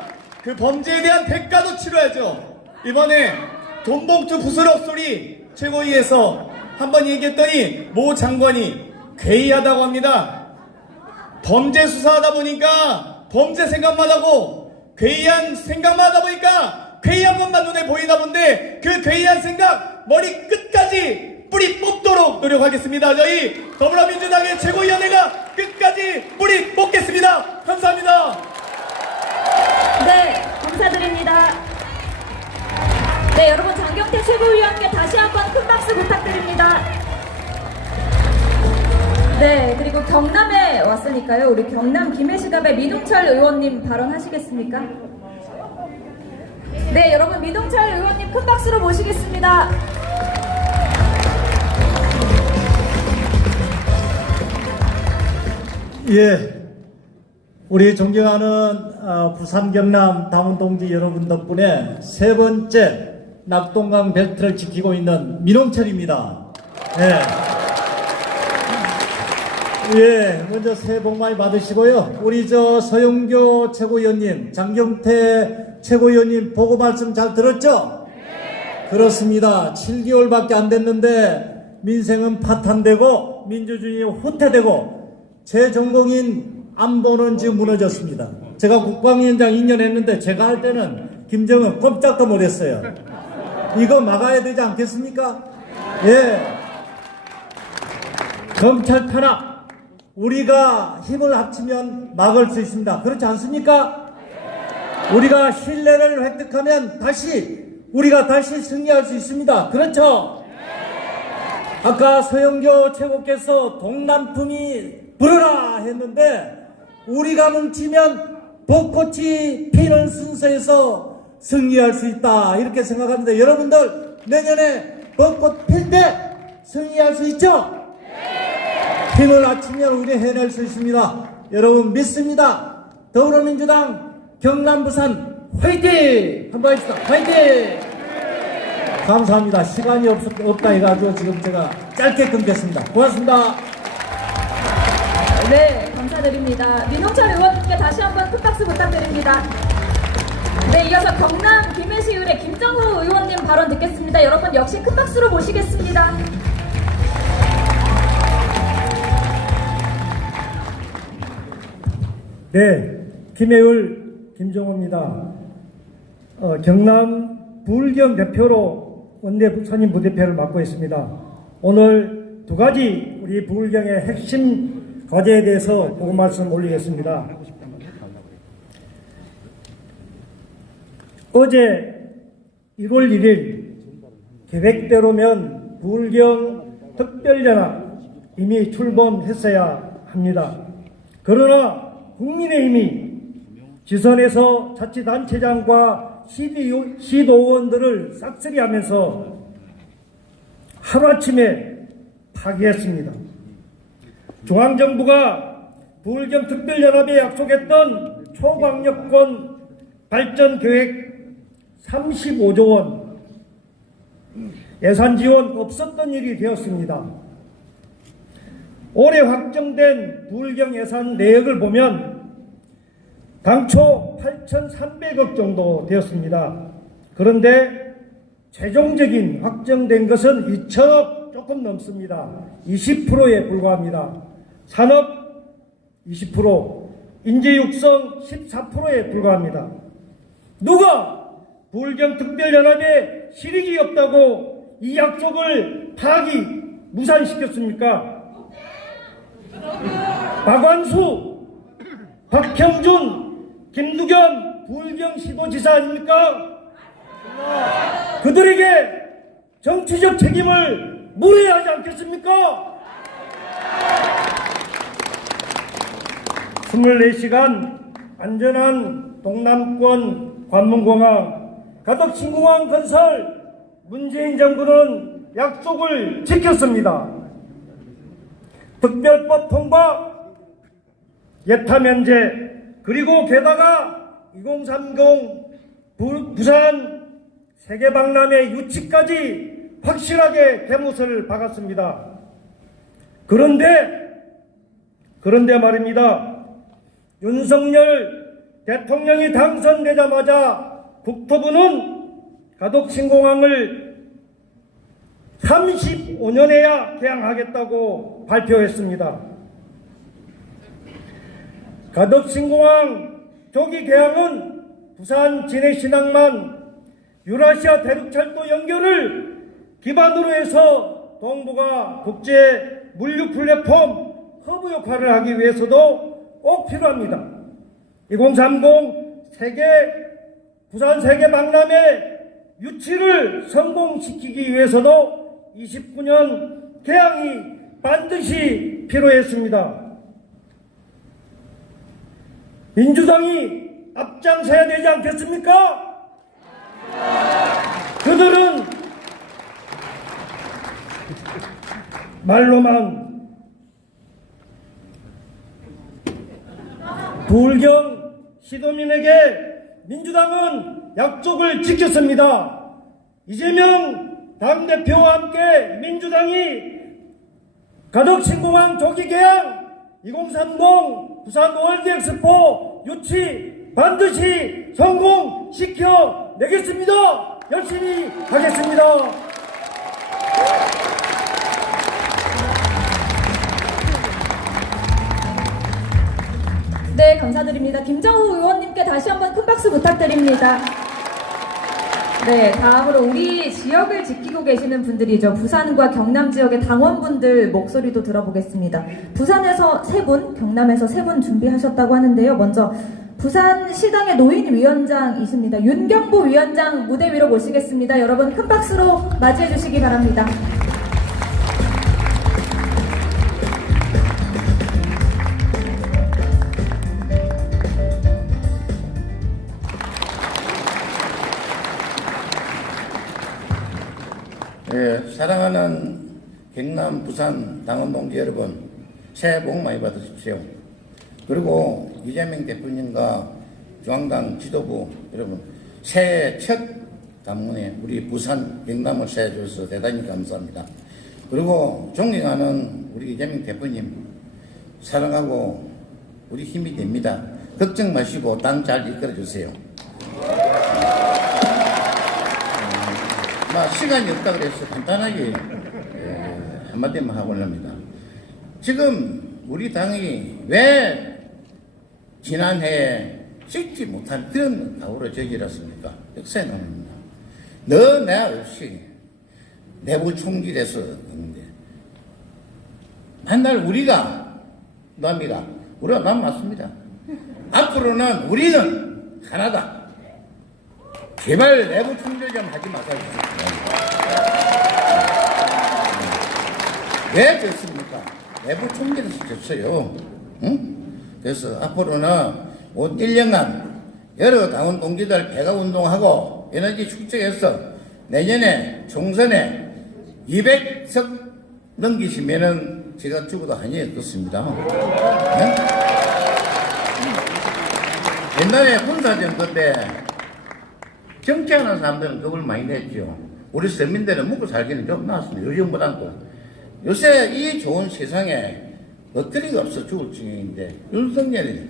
그 범죄에 대한 대가도 치러야죠. 이번에 돈봉투 부스럭 소리 최고위에서 한번 얘기했더니 모 장관이 괴이하다고 합니다. 범죄 수사하다 보니까 범죄 생각만 하고 괴이한 생각만 하다 보니까 괴이한 것만 눈에 보이나 본데 그 괴이한 생각 머리 끝까지 뿌리 뽑도록 노력하겠습니다. 저희 더불어민주당의 최고위원회가 끝까지 뿌리 뽑겠습니다. 감사합니다. 네, 감사드립니다. 네, 여러분 장경태 최고위원께 다시 한번 큰 박수 부탁드립니다. 네, 그리고 경남에 왔으니까요. 우리 경남 김해시갑의 민웅철 의원님 발언하시겠습니까? 네, 여러분 민웅철 의원님 큰 박수로 모시겠습니다. 예, 우리 존경하는 부산 경남 당원동지 여러분 덕분에 세 번째 낙동강 벨트를 지키고 있는 민홍철입니다. 예, 먼저 새해 복 많이 받으시고요. 우리 서영교 최고위원님, 장경태 최고위원님 보고 말씀 잘 들었죠? 네. 그렇습니다. 7개월밖에 안 됐는데 민생은 파탄되고 민주주의 후퇴되고 제 전공인 안보는 지금 무너졌습니다. 제가 국방위원장 2년 했는데 제가 할 때는 김정은 꼼짝도 못했어요. 이거 막아야 되지 않겠습니까? 예. 검찰 탄압 우리가 힘을 합치면 막을 수 있습니다. 그렇지 않습니까? 우리가 신뢰를 획득하면 우리가 다시 승리할 수 있습니다. 그렇죠? 아까 서영교 최고께서 동남풍이 불어라 했는데 우리가 뭉치면 벚꽃이 피는 순서에서 승리할 수 있다 이렇게 생각합니다. 여러분들 내년에 벚꽃 필 때 승리할 수 있죠? 힘을 합치면 우리 해낼 수 있습니다. 여러분 믿습니다. 더불어민주당 경남 부산 화이팅! 한번 해주시다. 화이팅! 감사합니다. 시간이 없다 해가지고 지금 제가 짧게 끊겠습니다. 고맙습니다. 네, 감사드립니다. 민홍철 의원님께 다시 한번 큰 박수 부탁드립니다. 네, 이어서 경남 김해시의회 김정우 의원님 발언 듣겠습니다. 여러분 역시 큰 박수로 모시겠습니다. 네, 김해울 김정우입니다. 경남 부울경 대표로 원내 선임 부대표를 맡고 있습니다. 오늘 두 가지 우리 부울경의 핵심 과제에 대해서 보고 말씀 올리겠습니다. 어제 1월 1일 계획대로면 부울경 특별연합 이미 출범했어야 합니다. 그러나 국민의힘이 지선에서 자치단체장과 시도의원들을 싹쓸이하면서 하루아침에 파기했습니다. 중앙정부가 부울경 특별연합에 약속했던 초강력권 발전계획 35조 원 예산 지원 없었던 일이 되었습니다. 올해 확정된 부울경 예산 내역을 보면 당초 8,300억 정도 되었습니다. 그런데 최종적인 확정된 것은 2천억 조금 넘습니다. 20%에 불과합니다. 산업 20%, 인재육성 14%에 불과합니다. 누가 부울경 특별연합에 실익이 없다고 이 약속을 파기 무산시켰습니까? 박완수, 박형준, 김두겸 부울경시도지사 아닙니까? 그들에게 정치적 책임을 물어야 하지 않겠습니까? 24시간 안전한 동남권 관문공항, 가덕신공항 건설, 문재인 정부는 약속을 지켰습니다. 특별법 통과, 예타 면제, 그리고 게다가 2030 부산 세계박람회 유치까지 확실하게 대못을 박았습니다. 그런데 말입니다. 윤석열 대통령이 당선되자마자 국토부는 가덕신공항을 35년에야 개항하겠다고 발표했습니다. 가덕신공항 조기 개항은 부산 진해신항만 유라시아 대륙철도 연결을 기반으로 해서 동북아 국제 물류 플랫폼 허브 역할을 하기 위해서도 꼭 필요합니다. 2030 부산 세계박람회 유치를 성공시키기 위해서도 29년 개항이 반드시 필요했습니다. 민주당이 앞장서야 되지 않겠습니까? 그들은 말로만 부울경 시도민에게 민주당은 약속을 지켰습니다. 이재명 당대표와 함께 민주당이 가덕신공항 조기 개항 2030 부산 월드엑스포 유치 반드시 성공시켜내겠습니다. 열심히 하겠습니다. 네, 감사드립니다. 김정우 의원님께 다시 한번 큰 박수 부탁드립니다. 네, 다음으로 우리 지역을 지키고 계시는 분들이죠. 부산과 경남 지역의 당원분들 목소리도 들어보겠습니다. 부산에서 3분, 경남에서 3분 준비하셨다고 하는데요. 먼저 부산시당의 노인위원장이십니다. 윤경보 위원장 무대 위로 모시겠습니다. 여러분 큰 박수로 맞이해 주시기 바랍니다. 예, 사랑하는 경남, 부산 당원 동지 여러분, 새해 복 많이 받으십시오. 그리고 이재명 대표님과 중앙당 지도부 여러분, 새해 첫 방문에 우리 부산, 경남을 세워주셔서 대단히 감사합니다. 그리고 존경하는 우리 이재명 대표님, 사랑하고 우리 힘이 됩니다. 걱정 마시고 당 잘 이끌어주세요. 시간이 없다 그래서 간단하게 한마디만 하고 합니다. 지금 우리 당이 왜 지난해에 찍지 못한 그런 가오로 저질렀습니까? 역사에 남습니다. 너 내 없이 내부 총질에서 했는데 맨날 우리가 남이가 우리가 남 맞습니다. 앞으로는 우리는 하나다. 제발 내부 총질 좀 하지 마세요. 왜 됐습니까? 내부 총질에서 졌어요. 응? 그래서 앞으로는 1년간 여러 당원 동지들 배가 운동하고 에너지 축적해서 내년에 총선에 200석 넘기시면은 제가 죽어도 한이 없겠습니다. 네? 옛날에 군사정권 때 정치하는 사람들은 겁을 많이 냈죠. 우리 서민들은 먹고 살기는 좀 나았습니다. 요즘보다도. 요새 이 좋은 세상에 엎드리가 없어 죽을 중인데 윤석열이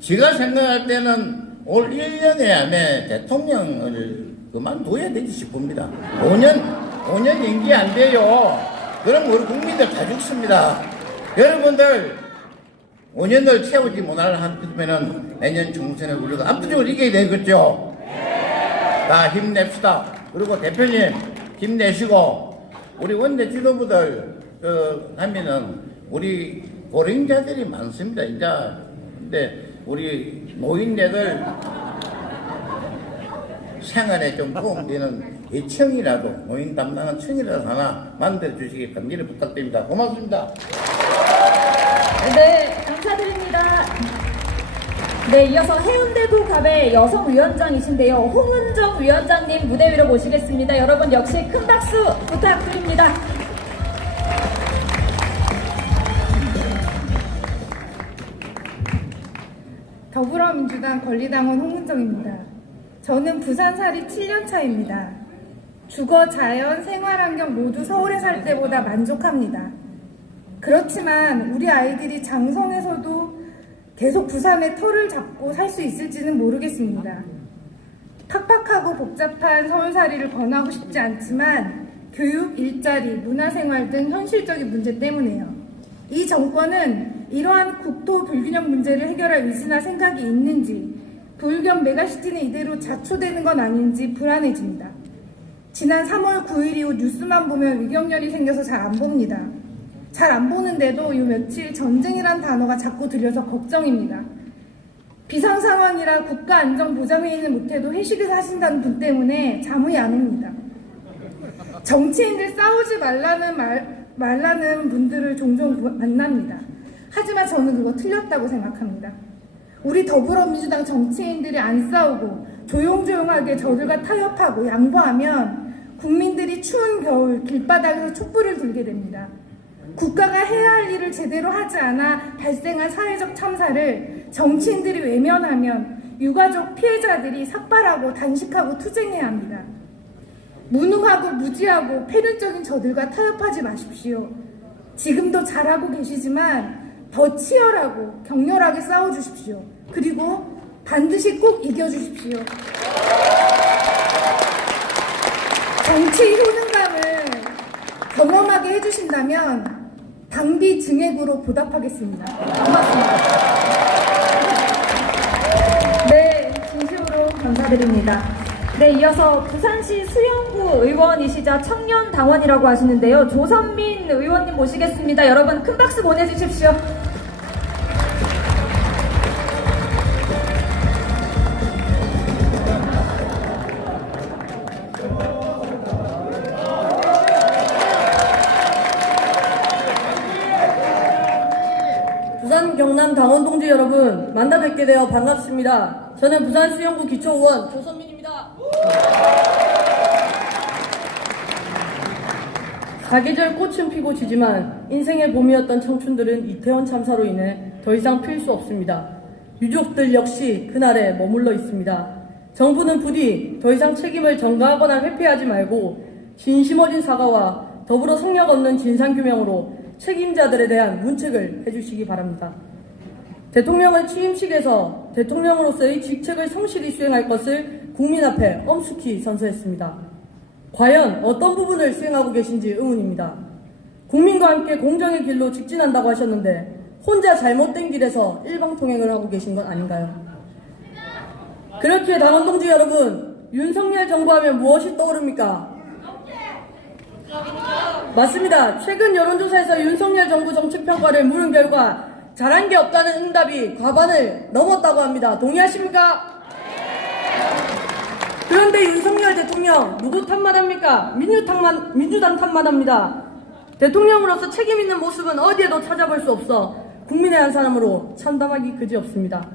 지가 생각할 때는 올 1년에 안에 대통령을 그만둬야 되지 싶습니다. 5년 임기 안 돼요. 그럼 우리 국민들 다 죽습니다. 여러분들 5년을 채우지 못하면은 내년 총선에 우리가 압도적으로 이겨야 되겠죠. 다 힘냅시다. 그리고 대표님 힘내시고 우리 원내 지도부들 하면은 우리 고령자들이 많습니다. 이제 근데 우리 노인네들 생활에 좀 도움되는 이 청이라도 노인 담당한 청이라도 하나 만들어 주시기 간절히 부탁드립니다. 고맙습니다. 네, 감사드립니다. 네, 이어서 해운대도 갑의 여성위원장이신데요. 홍은정 위원장님 무대 위로 모시겠습니다. 여러분 역시 큰 박수 부탁드립니다. 더불어민주당 권리당원 홍은정입니다. 저는 부산살이 7년차입니다. 주거, 자연, 생활환경 모두 서울에 살 때보다 만족합니다. 그렇지만 우리 아이들이 장성에서도 계속 부산에 터를 잡고 살 수 있을지는 모르겠습니다. 팍팍하고 복잡한 서울살이를 권하고 싶지 않지만 교육, 일자리, 문화생활 등 현실적인 문제 때문에요. 이 정권은 이러한 국토 불균형 문제를 해결할 의지나 생각이 있는지, 부울경 메가시티는 이대로 자초되는 건 아닌지 불안해집니다. 지난 3월 9일 이후 뉴스만 보면 위경련이 생겨서 잘 안 봅니다. 잘 안 보는데도 요 며칠 전쟁이란 단어가 자꾸 들려서 걱정입니다. 비상상황이라 국가안전보장회의는 못해도 회식을 하신다는 분 때문에 잠이 안 옵니다. 정치인들 싸우지 말라는 분들을 종종 만납니다. 하지만 저는 그거 틀렸다고 생각합니다. 우리 더불어민주당 정치인들이 안 싸우고 조용조용하게 저들과 타협하고 양보하면 국민들이 추운 겨울 길바닥에서 촛불을 들게 됩니다. 국가가 해야 할 일을 제대로 하지 않아 발생한 사회적 참사를 정치인들이 외면하면 유가족 피해자들이 삭발하고 단식하고 투쟁해야 합니다. 무능하고 무지하고 패륜적인 저들과 타협하지 마십시오. 지금도 잘하고 계시지만 더 치열하고 격렬하게 싸워주십시오. 그리고 반드시 꼭 이겨주십시오. 정치 효능감을 경험하게 해주신다면 당비 증액으로 보답하겠습니다. 고맙습니다. 네, 진심으로 감사드립니다. 네, 이어서 부산시 수영구 의원이시자 청년당원이라고 하시는데요. 조선민 의원님 모시겠습니다. 여러분 큰 박수 보내주십시오. 부산 경남 당원 동지 여러분, 만나 뵙게 되어 반갑습니다. 저는 부산 수영구 기초의원 조선민입니다. 사계절 꽃은 피고 지지만 인생의 봄이었던 청춘들은 이태원 참사로 인해 더 이상 필 수 없습니다. 유족들 역시 그날에 머물러 있습니다. 정부는 부디 더 이상 책임을 전가하거나 회피하지 말고 진심 어린 사과와 더불어 성역 없는 진상규명으로 책임자들에 대한 문책을 해주시기 바랍니다. 대통령은 취임식에서 대통령으로서의 직책을 성실히 수행할 것을 국민 앞에 엄숙히 선서했습니다. 과연 어떤 부분을 수행하고 계신지 의문입니다. 국민과 함께 공정의 길로 직진한다고 하셨는데 혼자 잘못된 길에서 일방통행을 하고 계신 건 아닌가요? 그렇게 당원 동지 여러분, 윤석열 정부하면 무엇이 떠오릅니까? 맞습니다. 최근 여론조사에서 윤석열 정부 정책평가를 물은 결과 잘한 게 없다는 응답이 과반을 넘었다고 합니다. 동의하십니까? 그런데 대통령 누구 탓만합니까? 민주당 탓만합니다. 대통령으로서 책임 있는 모습은 어디에도 찾아볼 수 없어 국민의 한 사람으로 참담하기 그지없습니다.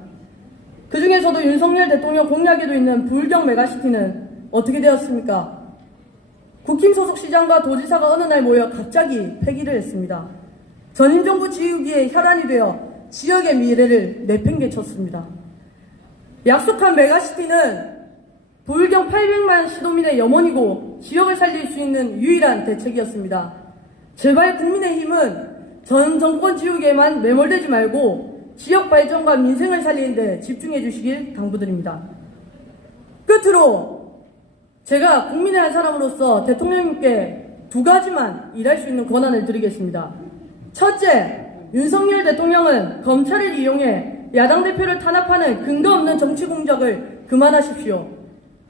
그 중에서도 윤석열 대통령 공약에도 있는 부울경 메가시티는 어떻게 되었습니까? 국힘 소속 시장과 도지사가 어느 날 모여 갑자기 폐기를 했습니다. 전임 정부 지우기에 혈안이 되어 지역의 미래를 내팽개쳤습니다. 약속한 메가시티는 부울경 800만 시도민의 염원이고 지역을 살릴 수 있는 유일한 대책이었습니다. 제발 국민의힘은 전 정권 지우개에만 매몰되지 말고 지역 발전과 민생을 살리는 데 집중해 주시길 당부드립니다. 끝으로 제가 국민의 한 사람으로서 대통령님께 두 가지만 일할 수 있는 권한을 드리겠습니다. 첫째, 윤석열 대통령은 검찰을 이용해 야당 대표를 탄압하는 근거 없는 정치 공작을 그만하십시오.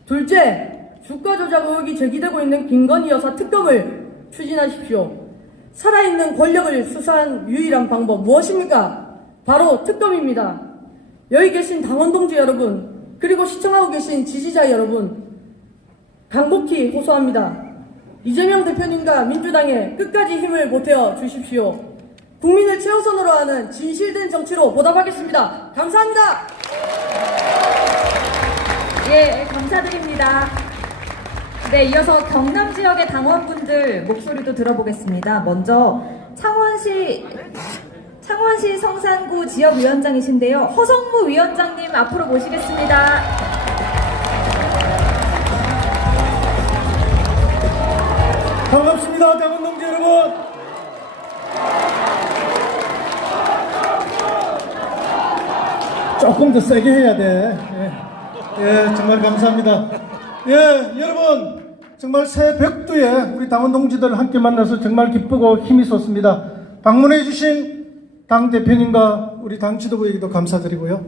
둘째, 주가 조작 의혹이 제기되고 있는 김건희 여사 특검을 추진하십시오. 살아있는 권력을 수사한 유일한 방법 무엇입니까? 바로 특검입니다. 여기 계신 당원 동지 여러분, 그리고 시청하고 계신 지지자 여러분, 간곡히 호소합니다. 이재명 대표님과 민주당에 끝까지 힘을 보태어 주십시오. 국민을 최우선으로 하는 진실된 정치로 보답하겠습니다. 감사합니다. 예, 감사드립니다. 네, 이어서 경남 지역의 당원분들 목소리도 들어보겠습니다. 먼저 창원시 성산구 지역위원장이신데요. 허성무 위원장님 앞으로 모시겠습니다. 반갑습니다, 당원 동지 여러분. 조금 더 세게 해야 돼. 예, 정말 감사합니다. 예, 여러분, 정말 새 벽두에 우리 당원 동지들 함께 만나서 정말 기쁘고 힘이 솟습니다. 방문해 주신 당 대표님과 우리 당 지도부에게도 감사드리고요.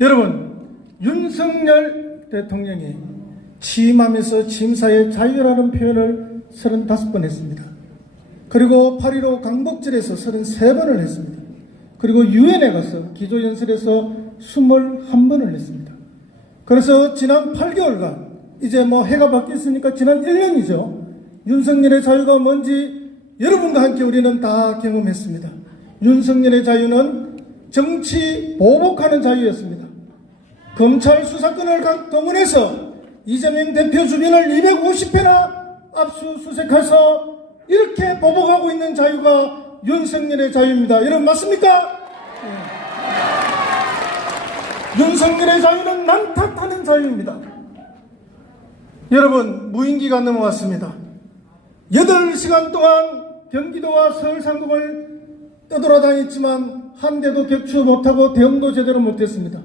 여러분, 윤석열 대통령이 취임하면서 취임사의 자유라는 표현을 35번 했습니다. 그리고 8.15 강복절에서 33번을 했습니다. 그리고 유엔에 가서 기조연설에서 21번을 했습니다. 그래서 지난 8개월간, 이제 뭐 해가 바뀌었으니까 지난 1년이죠. 윤석열의 자유가 뭔지 여러분과 함께 우리는 다 경험했습니다. 윤석열의 자유는 정치 보복하는 자유였습니다. 검찰 수사권을 동원해서 이재명 대표 주변을 250회나 압수수색해서 이렇게 보복하고 있는 자유가 윤석열의 자유입니다. 여러분 맞습니까? 윤석열의 자유는 난탓하는 자유입니다. 여러분, 무인기가 넘어왔습니다. 8시간 동안 경기도와 서울 상공을 떠돌아다녔지만 한 대도 격추 못하고 대응도 제대로 못했습니다.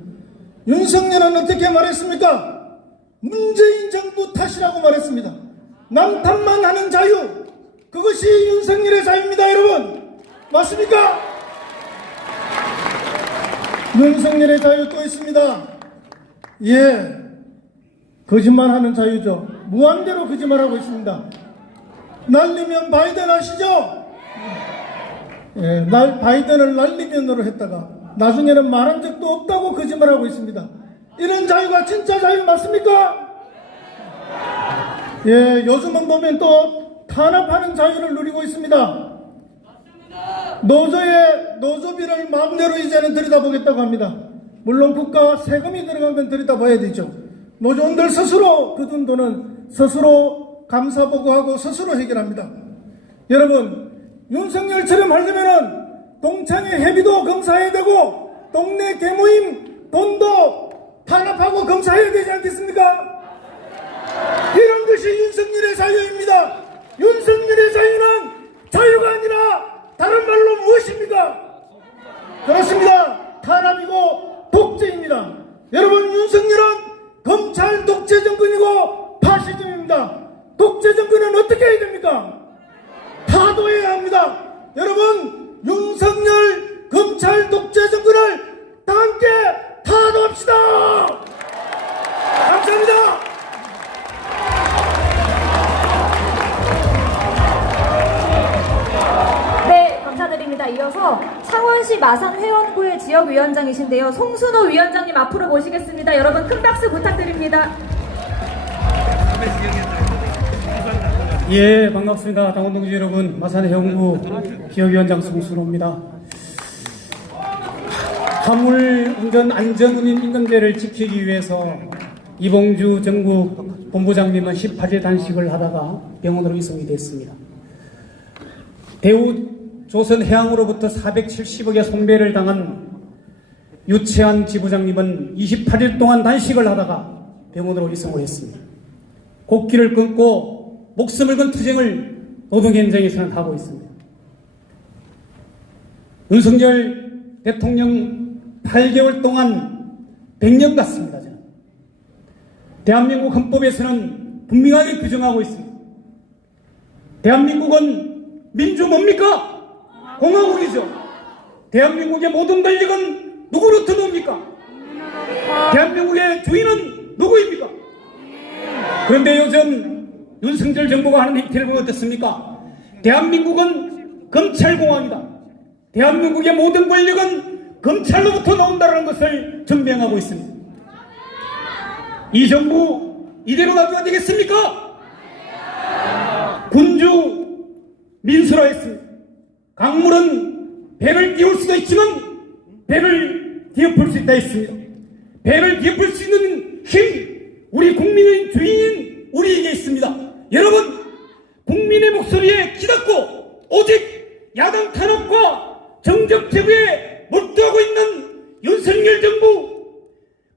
윤석열은 어떻게 말했습니까? 문재인 정부 탓이라고 말했습니다. 남탓만 하는 자유, 그것이 윤석열의 자유입니다. 여러분 맞습니까? 윤석열의 자유 또 있습니다. 예, 거짓말하는 자유죠. 무한대로 거짓말하고 있습니다. 날리면 바이든 아시죠? 예, 바이든을 날리면으로 했다가 나중에는 말한 적도 없다고 거짓말하고 있습니다. 이런 자유가 진짜 자유 맞습니까? 예, 요즘은 보면 또 탄압하는 자유를 누리고 있습니다. 노조비를 마음대로 이제는 들여다보겠다고 합니다. 물론 국가 세금이 들어간 건 들여다봐야 되죠. 노조원들 스스로 거둔 돈은 스스로 감사보고하고 스스로 해결합니다. 여러분, 윤석열처럼 하려면은 동창회 회비도 검사해야 되고 동네 대모임 돈도 탄압하고 검사해야 되지 않겠습니까? 이런 것이 윤석열의 자유입니다. 윤석열의 자유는 자유가 아니라 다른 말로 무엇입니까? 그렇습니다. 탄압이고 독재입니다. 여러분, 윤석열은 검찰 독재 정권이고 파시즘입니다. 독재 정권은 어떻게 해야 됩니까? 타도해야 합니다. 여러분, 윤석열 검찰 독재 정권을 다 함께 타도합시다. 감사합니다. 네, 감사드립니다. 이어서 창원시 마산 회원구의 지역위원장이신데요. 송순호 위원장님 앞으로 모시겠습니다. 여러분 큰 박수 부탁드립니다. 예, 반갑습니다. 당원 동지 여러분, 마산해운구 기업위원장 송순호입니다. 화물 운전 안전운임 임금제를 지키기 위해서 이봉주 정부 본부장님은 18일 단식을 하다가 병원으로 이송이 됐습니다. 대우 조선해양으로부터 470억의 손배를 당한 유채한 지부장님은 28일 동안 단식을 하다가 병원으로 이송을 했습니다. 곡기를 끊고 목숨을 건 투쟁을 노동 현장에서는 하고 있습니다. 윤석열 대통령 8개월 동안 100년 같습니다. 저는. 대한민국 헌법에서는 분명하게 규정하고 있습니다. 대한민국은 민주 뭡니까? 공화국이죠. 대한민국의 모든 권력은 누구로부터 옵니까? 대한민국의 주인은 누구입니까? 그런데 요즘 윤석열 정부가 하는 행태를 보면 어떻습니까? 대한민국은 검찰공화국이다. 대한민국의 모든 권력은 검찰로부터 나온다는 것을 증명하고 있습니다. 이 정부 이대로 놔두면 되겠습니까? 군주 민수라 했습니다. 강물은 배를 띄울 수도 있지만 배를 뒤엎을 수 있다 했습니다. 배를 뒤엎을 수 있는 힘, 우리 국민의 주인인 우리에게 있습니다. 여러분, 국민의 목소리에 기닫고 오직 야당 탄압과 정적 제거에 몰두하고 있는 윤석열 정부,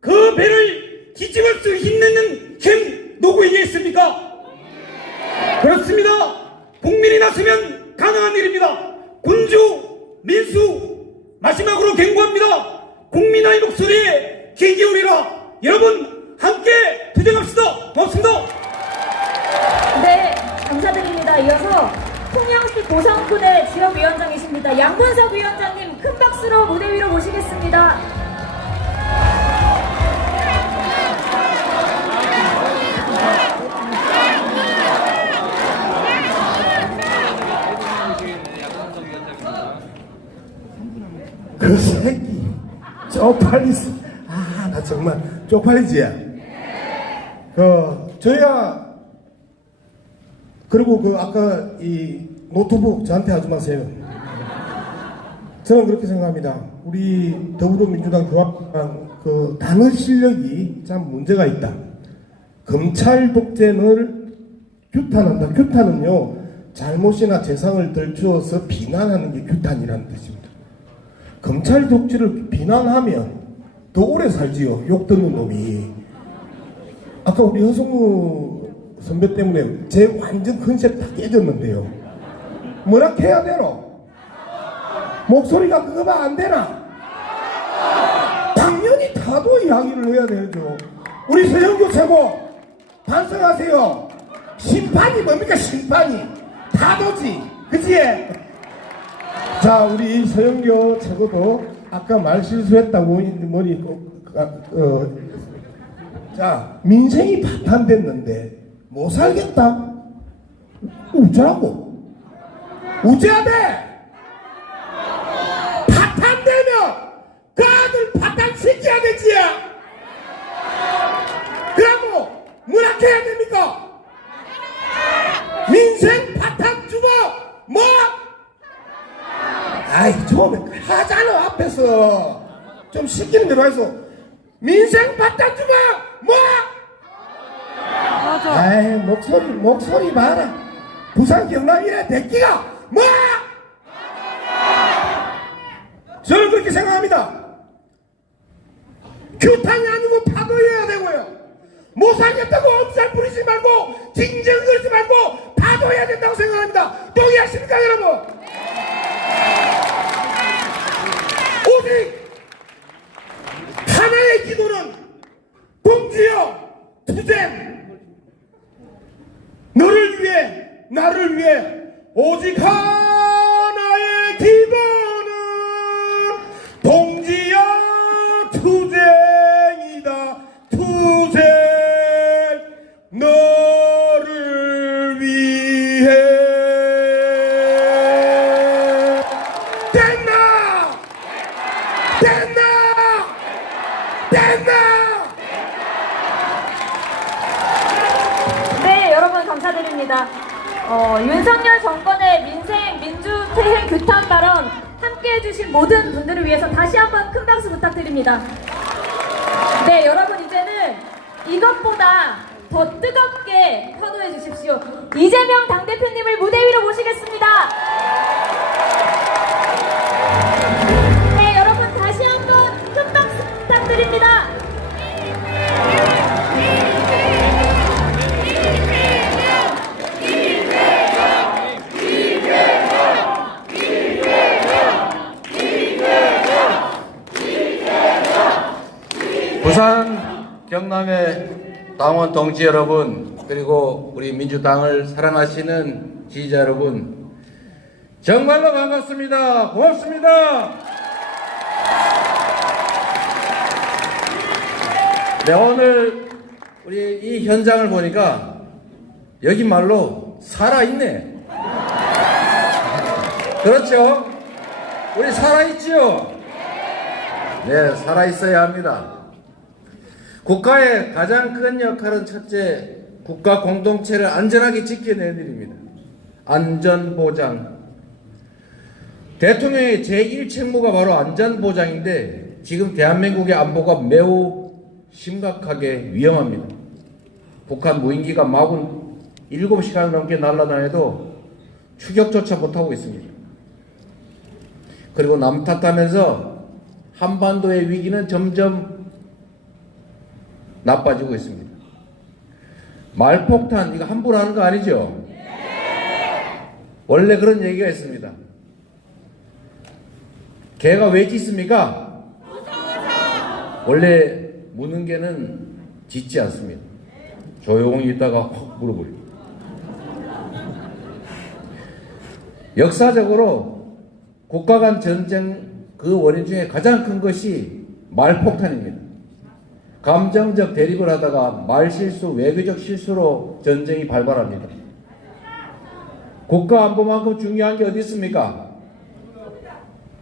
그 배를 뒤집을 수 있는 힘 누구에게 있습니까? 그렇습니다. 국민이 나서면 가능한 일입니다. 군주, 민수, 마지막으로 경고합니다. 국민의 목소리에 귀 기울이라. 여러분 함께 투쟁합시다. 고맙습니다. 네, 감사드립니다. 이어서 통영시 고성군의 지역위원장이십니다. 양문석 위원장님 큰 박수로 무대 위로 모시겠습니다. 그 새끼 쪽팔리지. 나 정말 쪽팔리지. 저야 그리고 아까 이 노트북 저한테 하지 마세요. 저는 그렇게 생각합니다. 우리 더불어민주당 조합당 단어 실력이 참 문제가 있다. 검찰 독재를 규탄한다. 규탄은요, 잘못이나 재상을 들추어서 비난하는 게 규탄이라는 뜻입니다. 검찰 독재를 비난하면 더 오래 살지요. 욕 듣는 놈이. 아까 우리 허성무 선배 때문에 제 완전 컨셉 다 깨졌는데요. 뭐라 해야 되노? 목소리가 그거만 안 되나? 당연히 타도 이야기를 해야 되죠. 우리 서영교 최고 반성하세요. 심판이 뭡니까? 심판이 타도지, 그치? 자, 우리 서영교 최고도 아까 말 실수했다고 자, 민생이 파탄됐는데 못 살겠다? 우자고. 우자야 돼. 파탄되면 그 아들 파탄시켜야 되지. 그러면 뭐라 해야 됩니까? 민생 파탄 주고 뭐? 아이, 처음에 하잖아. 앞에서 좀 시키는 대로 해서 민생 파탄 주고 뭐? 아이, 목소리 봐라. 부산 경남이래 대끼가 뭐? 저는 그렇게 생각합니다. 규탄이 아니고 파도해야 되고요. 못 살겠다고 엄살 부리지 말고 징징 거리지 말고 파도해야 된다고 생각합니다. 동의하십니까, 여러분? 오직 하나의 기도는 동지여 투쟁, 너를 위해 나를 위해 오직 하나의 기도는 동지여 투쟁이다. 투쟁, 너를 위해. 됐나? 됐나? 됐나? 부탁드립니다. 윤석열 정권의 민주퇴행 규탄 발언 함께 해주신 모든 분들을 위해서 다시 한번 큰 박수 부탁드립니다. 네, 여러분 이제는 이것보다 더 뜨겁게 환호해 주십시오. 이재명 당대표님을 무대 위로 모시겠습니다. 네, 여러분 다시 한번 큰 박수 부탁드립니다. 부산 경남의 당원 동지 여러분, 그리고 우리 민주당을 사랑하시는 지지자 여러분, 정말로 반갑습니다. 고맙습니다. 네, 오늘 우리 이 현장을 보니까 여기 말로 살아있네. 그렇죠? 우리 살아있지요? 네, 살아있어야 합니다. 국가의 가장 큰 역할은 첫째, 국가 공동체를 안전하게 지켜내는 일입니다. 안전보장. 대통령의 제1책무가 바로 안전보장인데 지금 대한민국의 안보가 매우 심각하게 위험합니다. 북한 무인기가 마구 7시간 넘게 날아다녀도 추격조차 못하고 있습니다. 그리고 남 탓하면서 한반도의 위기는 점점 나빠지고 있습니다. 말폭탄, 이거 함부로 하는 거 아니죠? 원래 그런 얘기가 있습니다. 개가 왜 짖습니까? 원래 무는 개는 짖지 않습니다. 조용히 있다가 확 물어버립니다. 역사적으로 국가 간 전쟁 그 원인 중에 가장 큰 것이 말폭탄입니다. 감정적 대립을 하다가 말실수, 외교적 실수로 전쟁이 발발합니다. 국가 안보만큼 중요한 게 어디 있습니까?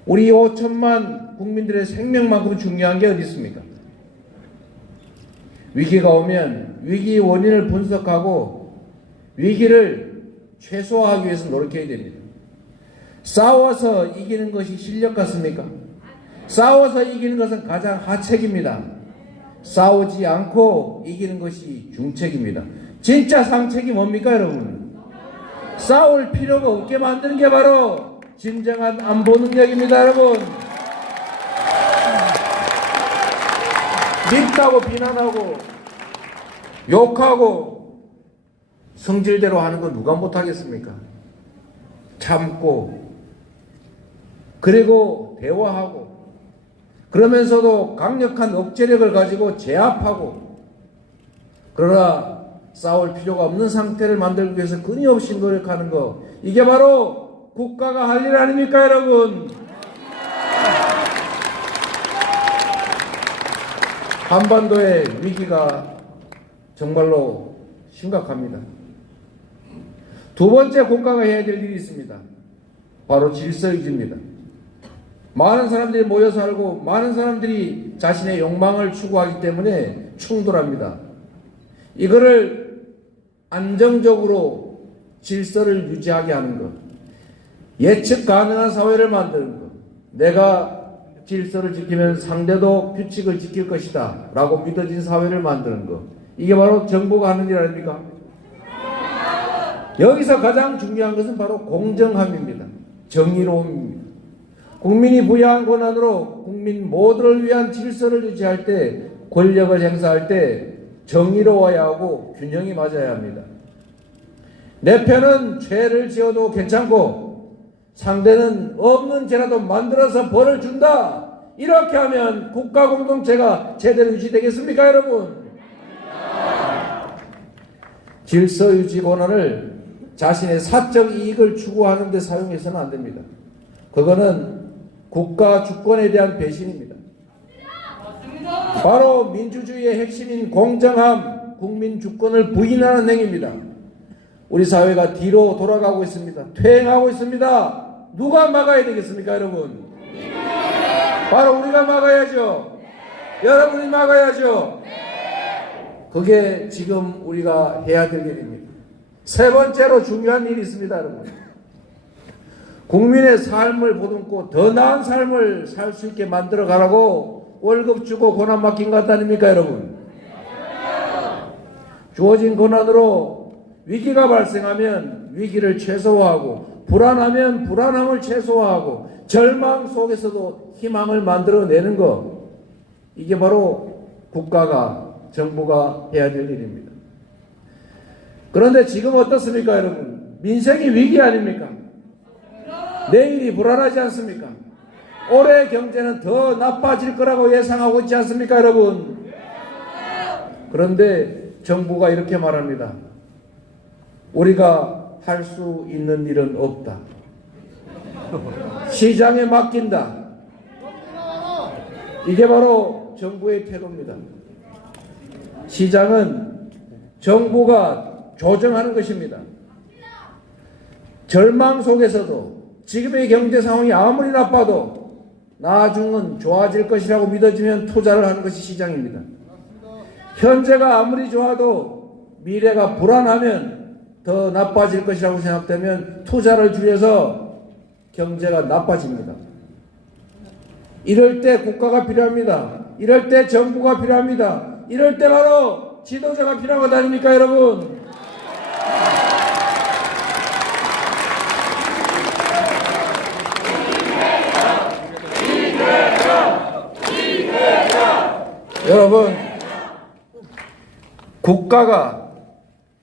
우리 5천만 국민들의 생명만큼 중요한 게 어디 있습니까? 위기가 오면 위기 원인을 분석하고 위기를 최소화하기 위해서 노력해야 됩니다. 싸워서 이기는 것이 실력 같습니까? 싸워서 이기는 것은 가장 하책입니다. 싸우지 않고 이기는 것이 중책입니다. 진짜 상책이 뭡니까, 여러분? 싸울 필요가 없게 만드는 게 바로 진정한 안보 능력입니다, 여러분. 밉다고 비난하고 욕하고 성질대로 하는 건 누가 못하겠습니까? 참고 그리고 대화하고 그러면서도 강력한 억제력을 가지고 제압하고, 그러나 싸울 필요가 없는 상태를 만들기 위해서 끊임없이 노력하는 것, 이게 바로 국가가 할 일 아닙니까, 여러분? 한반도의 위기가 정말로 심각합니다. 두 번째 국가가 해야 될 일이 있습니다. 바로 질서 유지입니다. 많은 사람들이 모여 살고 많은 사람들이 자신의 욕망을 추구하기 때문에 충돌합니다. 이거를 안정적으로 질서를 유지하게 하는 것, 예측 가능한 사회를 만드는 것, 내가 질서를 지키면 상대도 규칙을 지킬 것이다 라고 믿어진 사회를 만드는 것, 이게 바로 정부가 하는 일 아닙니까? 여기서 가장 중요한 것은 바로 공정함입니다. 정의로움입니다. 국민이 부여한 권한으로 국민 모두를 위한 질서를 유지할 때, 권력을 행사할 때 정의로워야 하고 균형이 맞아야 합니다. 내 편은 죄를 지어도 괜찮고 상대는 없는 죄라도 만들어서 벌을 준다, 이렇게 하면 국가 공동체가 제대로 유지되겠습니까, 여러분? 질서 유지 권한을 자신의 사적 이익을 추구하는 데 사용해서는 안 됩니다. 그거는 국가 주권에 대한 배신입니다. 바로 민주주의의 핵심인 공정함, 국민 주권을 부인하는 행위입니다. 우리 사회가 뒤로 돌아가고 있습니다. 퇴행하고 있습니다. 누가 막아야 되겠습니까, 여러분? 바로 우리가 막아야죠. 여러분이 막아야죠. 그게 지금 우리가 해야 될 일입니다. 세 번째로 중요한 일이 있습니다, 여러분. 국민의 삶을 보듬고 더 나은 삶을 살 수 있게 만들어 가라고 월급 주고 권한 맡긴 것 아닙니까, 여러분? 주어진 권한으로 위기가 발생하면 위기를 최소화하고 불안하면 불안함을 최소화하고 절망 속에서도 희망을 만들어내는 것, 이게 바로 국가가, 정부가 해야 될 일입니다. 그런데 지금 어떻습니까, 여러분? 민생이 위기 아닙니까? 내일이 불안하지 않습니까? 올해 경제는 더 나빠질 거라고 예상하고 있지 않습니까, 여러분? 그런데 정부가 이렇게 말합니다. 우리가 할 수 있는 일은 없다. 시장에 맡긴다. 이게 바로 정부의 태도입니다. 시장은 정부가 조정하는 것입니다. 절망 속에서도 지금의 경제 상황이 아무리 나빠도 나중은 좋아질 것이라고 믿어지면 투자를 하는 것이 시장입니다. 현재가 아무리 좋아도 미래가 불안하면 더 나빠질 것이라고 생각되면 투자를 줄여서 경제가 나빠집니다. 이럴 때 국가가 필요합니다. 이럴 때 정부가 필요합니다. 이럴 때 바로 지도자가 필요한 것 아닙니까, 여러분? 여러분, 국가가,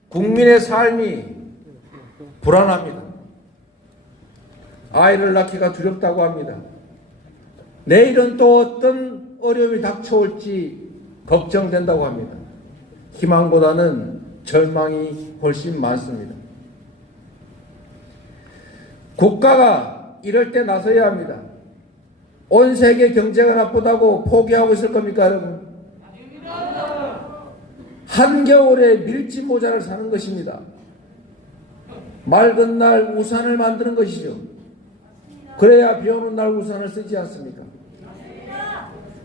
국민의 삶이 불안합니다. 아이를 낳기가 두렵다고 합니다. 내일은 또 어떤 어려움이 닥쳐올지 걱정된다고 합니다. 희망보다는 절망이 훨씬 많습니다. 국가가 이럴 때 나서야 합니다. 온 세계 경제가 나쁘다고 포기하고 있을 겁니까, 여러분? 한겨울에 밀짚 모자를 사는 것입니다. 맑은 날 우산을 만드는 것이죠. 그래야 비 오는 날 우산을 쓰지 않습니까?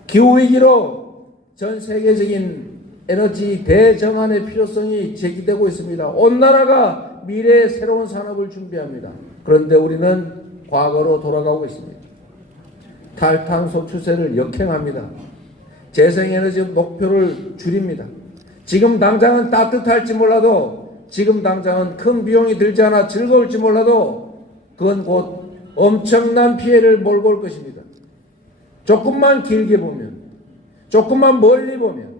기후위기로 전 세계적인 에너지 대정환의 필요성이 제기되고 있습니다. 온 나라가 미래의 새로운 산업을 준비합니다. 그런데 우리는 과거로 돌아가고 있습니다. 탈탄소 추세를 역행합니다. 재생에너지 목표를 줄입니다. 지금 당장은 따뜻할지 몰라도, 지금 당장은 큰 비용이 들지 않아 즐거울지 몰라도 그건 곧 엄청난 피해를 몰고 올 것입니다. 조금만 길게 보면, 조금만 멀리 보면,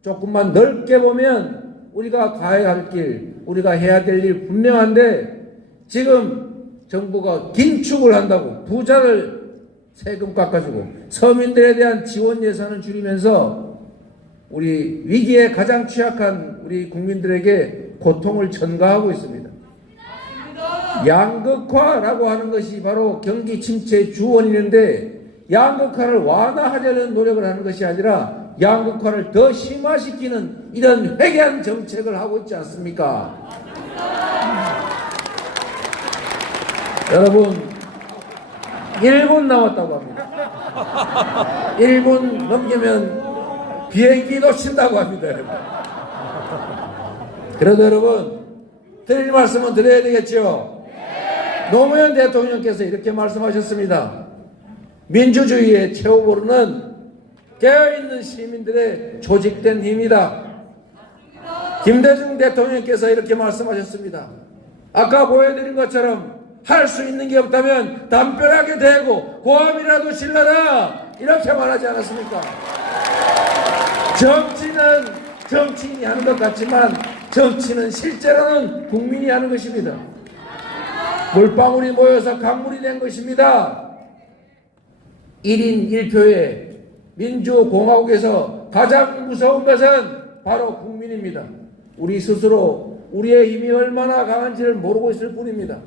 조금만 넓게 보면 우리가 가야 할 길, 우리가 해야 될 일 분명한데, 지금 정부가 긴축을 한다고 부자를 세금 깎아주고 서민들에 대한 지원 예산을 줄이면서 우리 위기에 가장 취약한 우리 국민들에게 고통을 전가하고 있습니다. 양극화라고 하는 것이 바로 경기 침체의 주원인데, 양극화를 완화하려는 노력을 하는 것이 아니라 양극화를 더 심화시키는 이런 회개한 정책을 하고 있지 않습니까? 여러분, 1분 남았다고 합니다. 1분 넘기면 비행기 놓친다고 합니다, 여러분. 그래도 여러분, 드릴 말씀은 드려야 되겠죠? 노무현 대통령께서 이렇게 말씀하셨습니다. 민주주의의 최후보루는 깨어있는 시민들의 조직된 힘이다. 김대중 대통령께서 이렇게 말씀하셨습니다. 아까 보여드린 것처럼 할 수 있는 게 없다면 담벼락에 대고 고함이라도 질러라, 이렇게 말하지 않았습니까? 정치는 정치인이 하는 것 같지만 정치는 실제로는 국민이 하는 것입니다. 물방울이 모여서 강물이 된 것입니다. 1인 1표의 민주공화국에서 가장 무서운 것은 바로 국민입니다. 우리 스스로 우리의 힘이 얼마나 강한지를 모르고 있을 뿐입니다.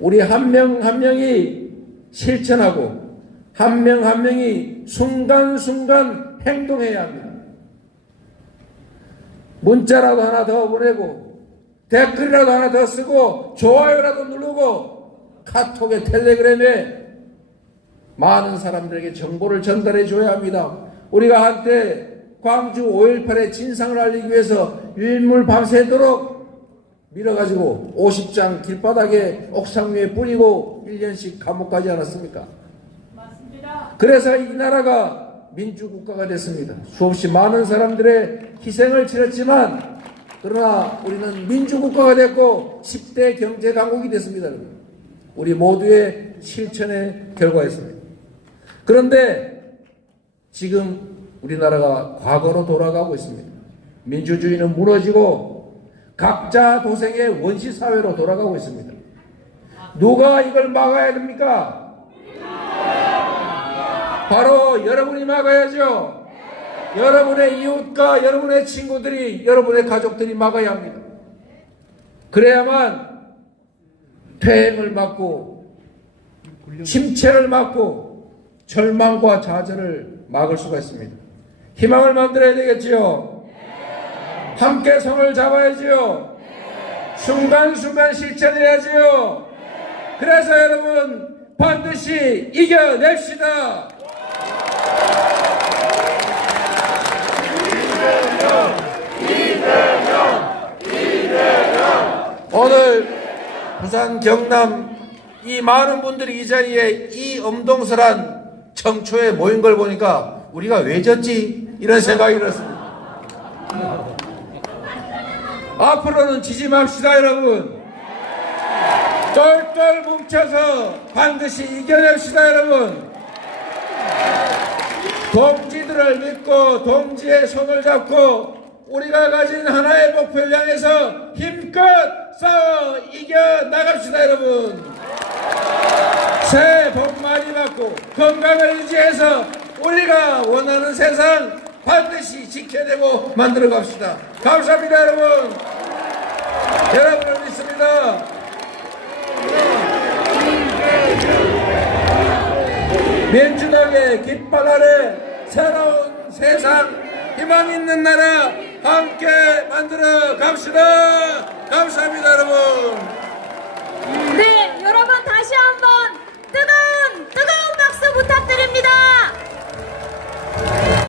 우리 한 명 한 명이 실천하고 한 명 한 명이 순간순간 행동해야 합니다. 문자라도 하나 더 보내고 댓글이라도 하나 더 쓰고 좋아요라도 누르고 카톡에 텔레그램에 많은 사람들에게 정보를 전달해 줘야 합니다. 우리가 한때 광주 5.18의 진상을 알리기 위해서 일몰 밤새도록 밀어가지고 50장 길바닥에 옥상 위에 뿌리고 1년씩 감옥 가지 않았습니까? 맞습니다. 그래서 이 나라가 민주국가가 됐습니다. 수없이 많은 사람들의 희생을 치렀지만 그러나 우리는 민주국가가 됐고 10대 경제강국이 됐습니다. 우리 모두의 실천의 결과였습니다. 그런데 지금 우리나라가 과거로 돌아가고 있습니다. 민주주의는 무너지고 각자 도생의 원시사회로 돌아가고 있습니다. 누가 이걸 막아야 됩니까? 바로 여러분이 막아야죠. 여러분의 이웃과 여러분의 친구들이, 여러분의 가족들이 막아야 합니다. 그래야만 퇴행을 막고 침체를 막고 절망과 좌절을 막을 수가 있습니다. 희망을 만들어야 되겠지요. 함께 손을 잡아야지요. 순간순간 실천해야지요. 그래서 여러분 반드시 이겨냅시다. 오늘 부산 경남 이 많은 분들이 이 자리에 이 엄동설한 청초에 모인 걸 보니까 우리가 왜 졌지? 이런 생각이 들었습니다. 앞으로는 지지 맙시다 여러분. 똘똘 뭉쳐서 반드시 이겨냅시다 여러분. 동지들을 믿고 동지의 손을 잡고 우리가 가진 하나의 목표를 향해서 힘껏 싸워 이겨나갑시다 여러분. 새해 복 많이 받고 건강을 유지해서 우리가 원하는 세상 반드시 지켜내고 만들어 갑시다. 감사합니다 여러분. 여러분을 믿습니다. 민주당의 깃발 아래 새로운 세상 희망 있는 나라 함께 만들어 갑시다. 감사합니다 여러분. 네.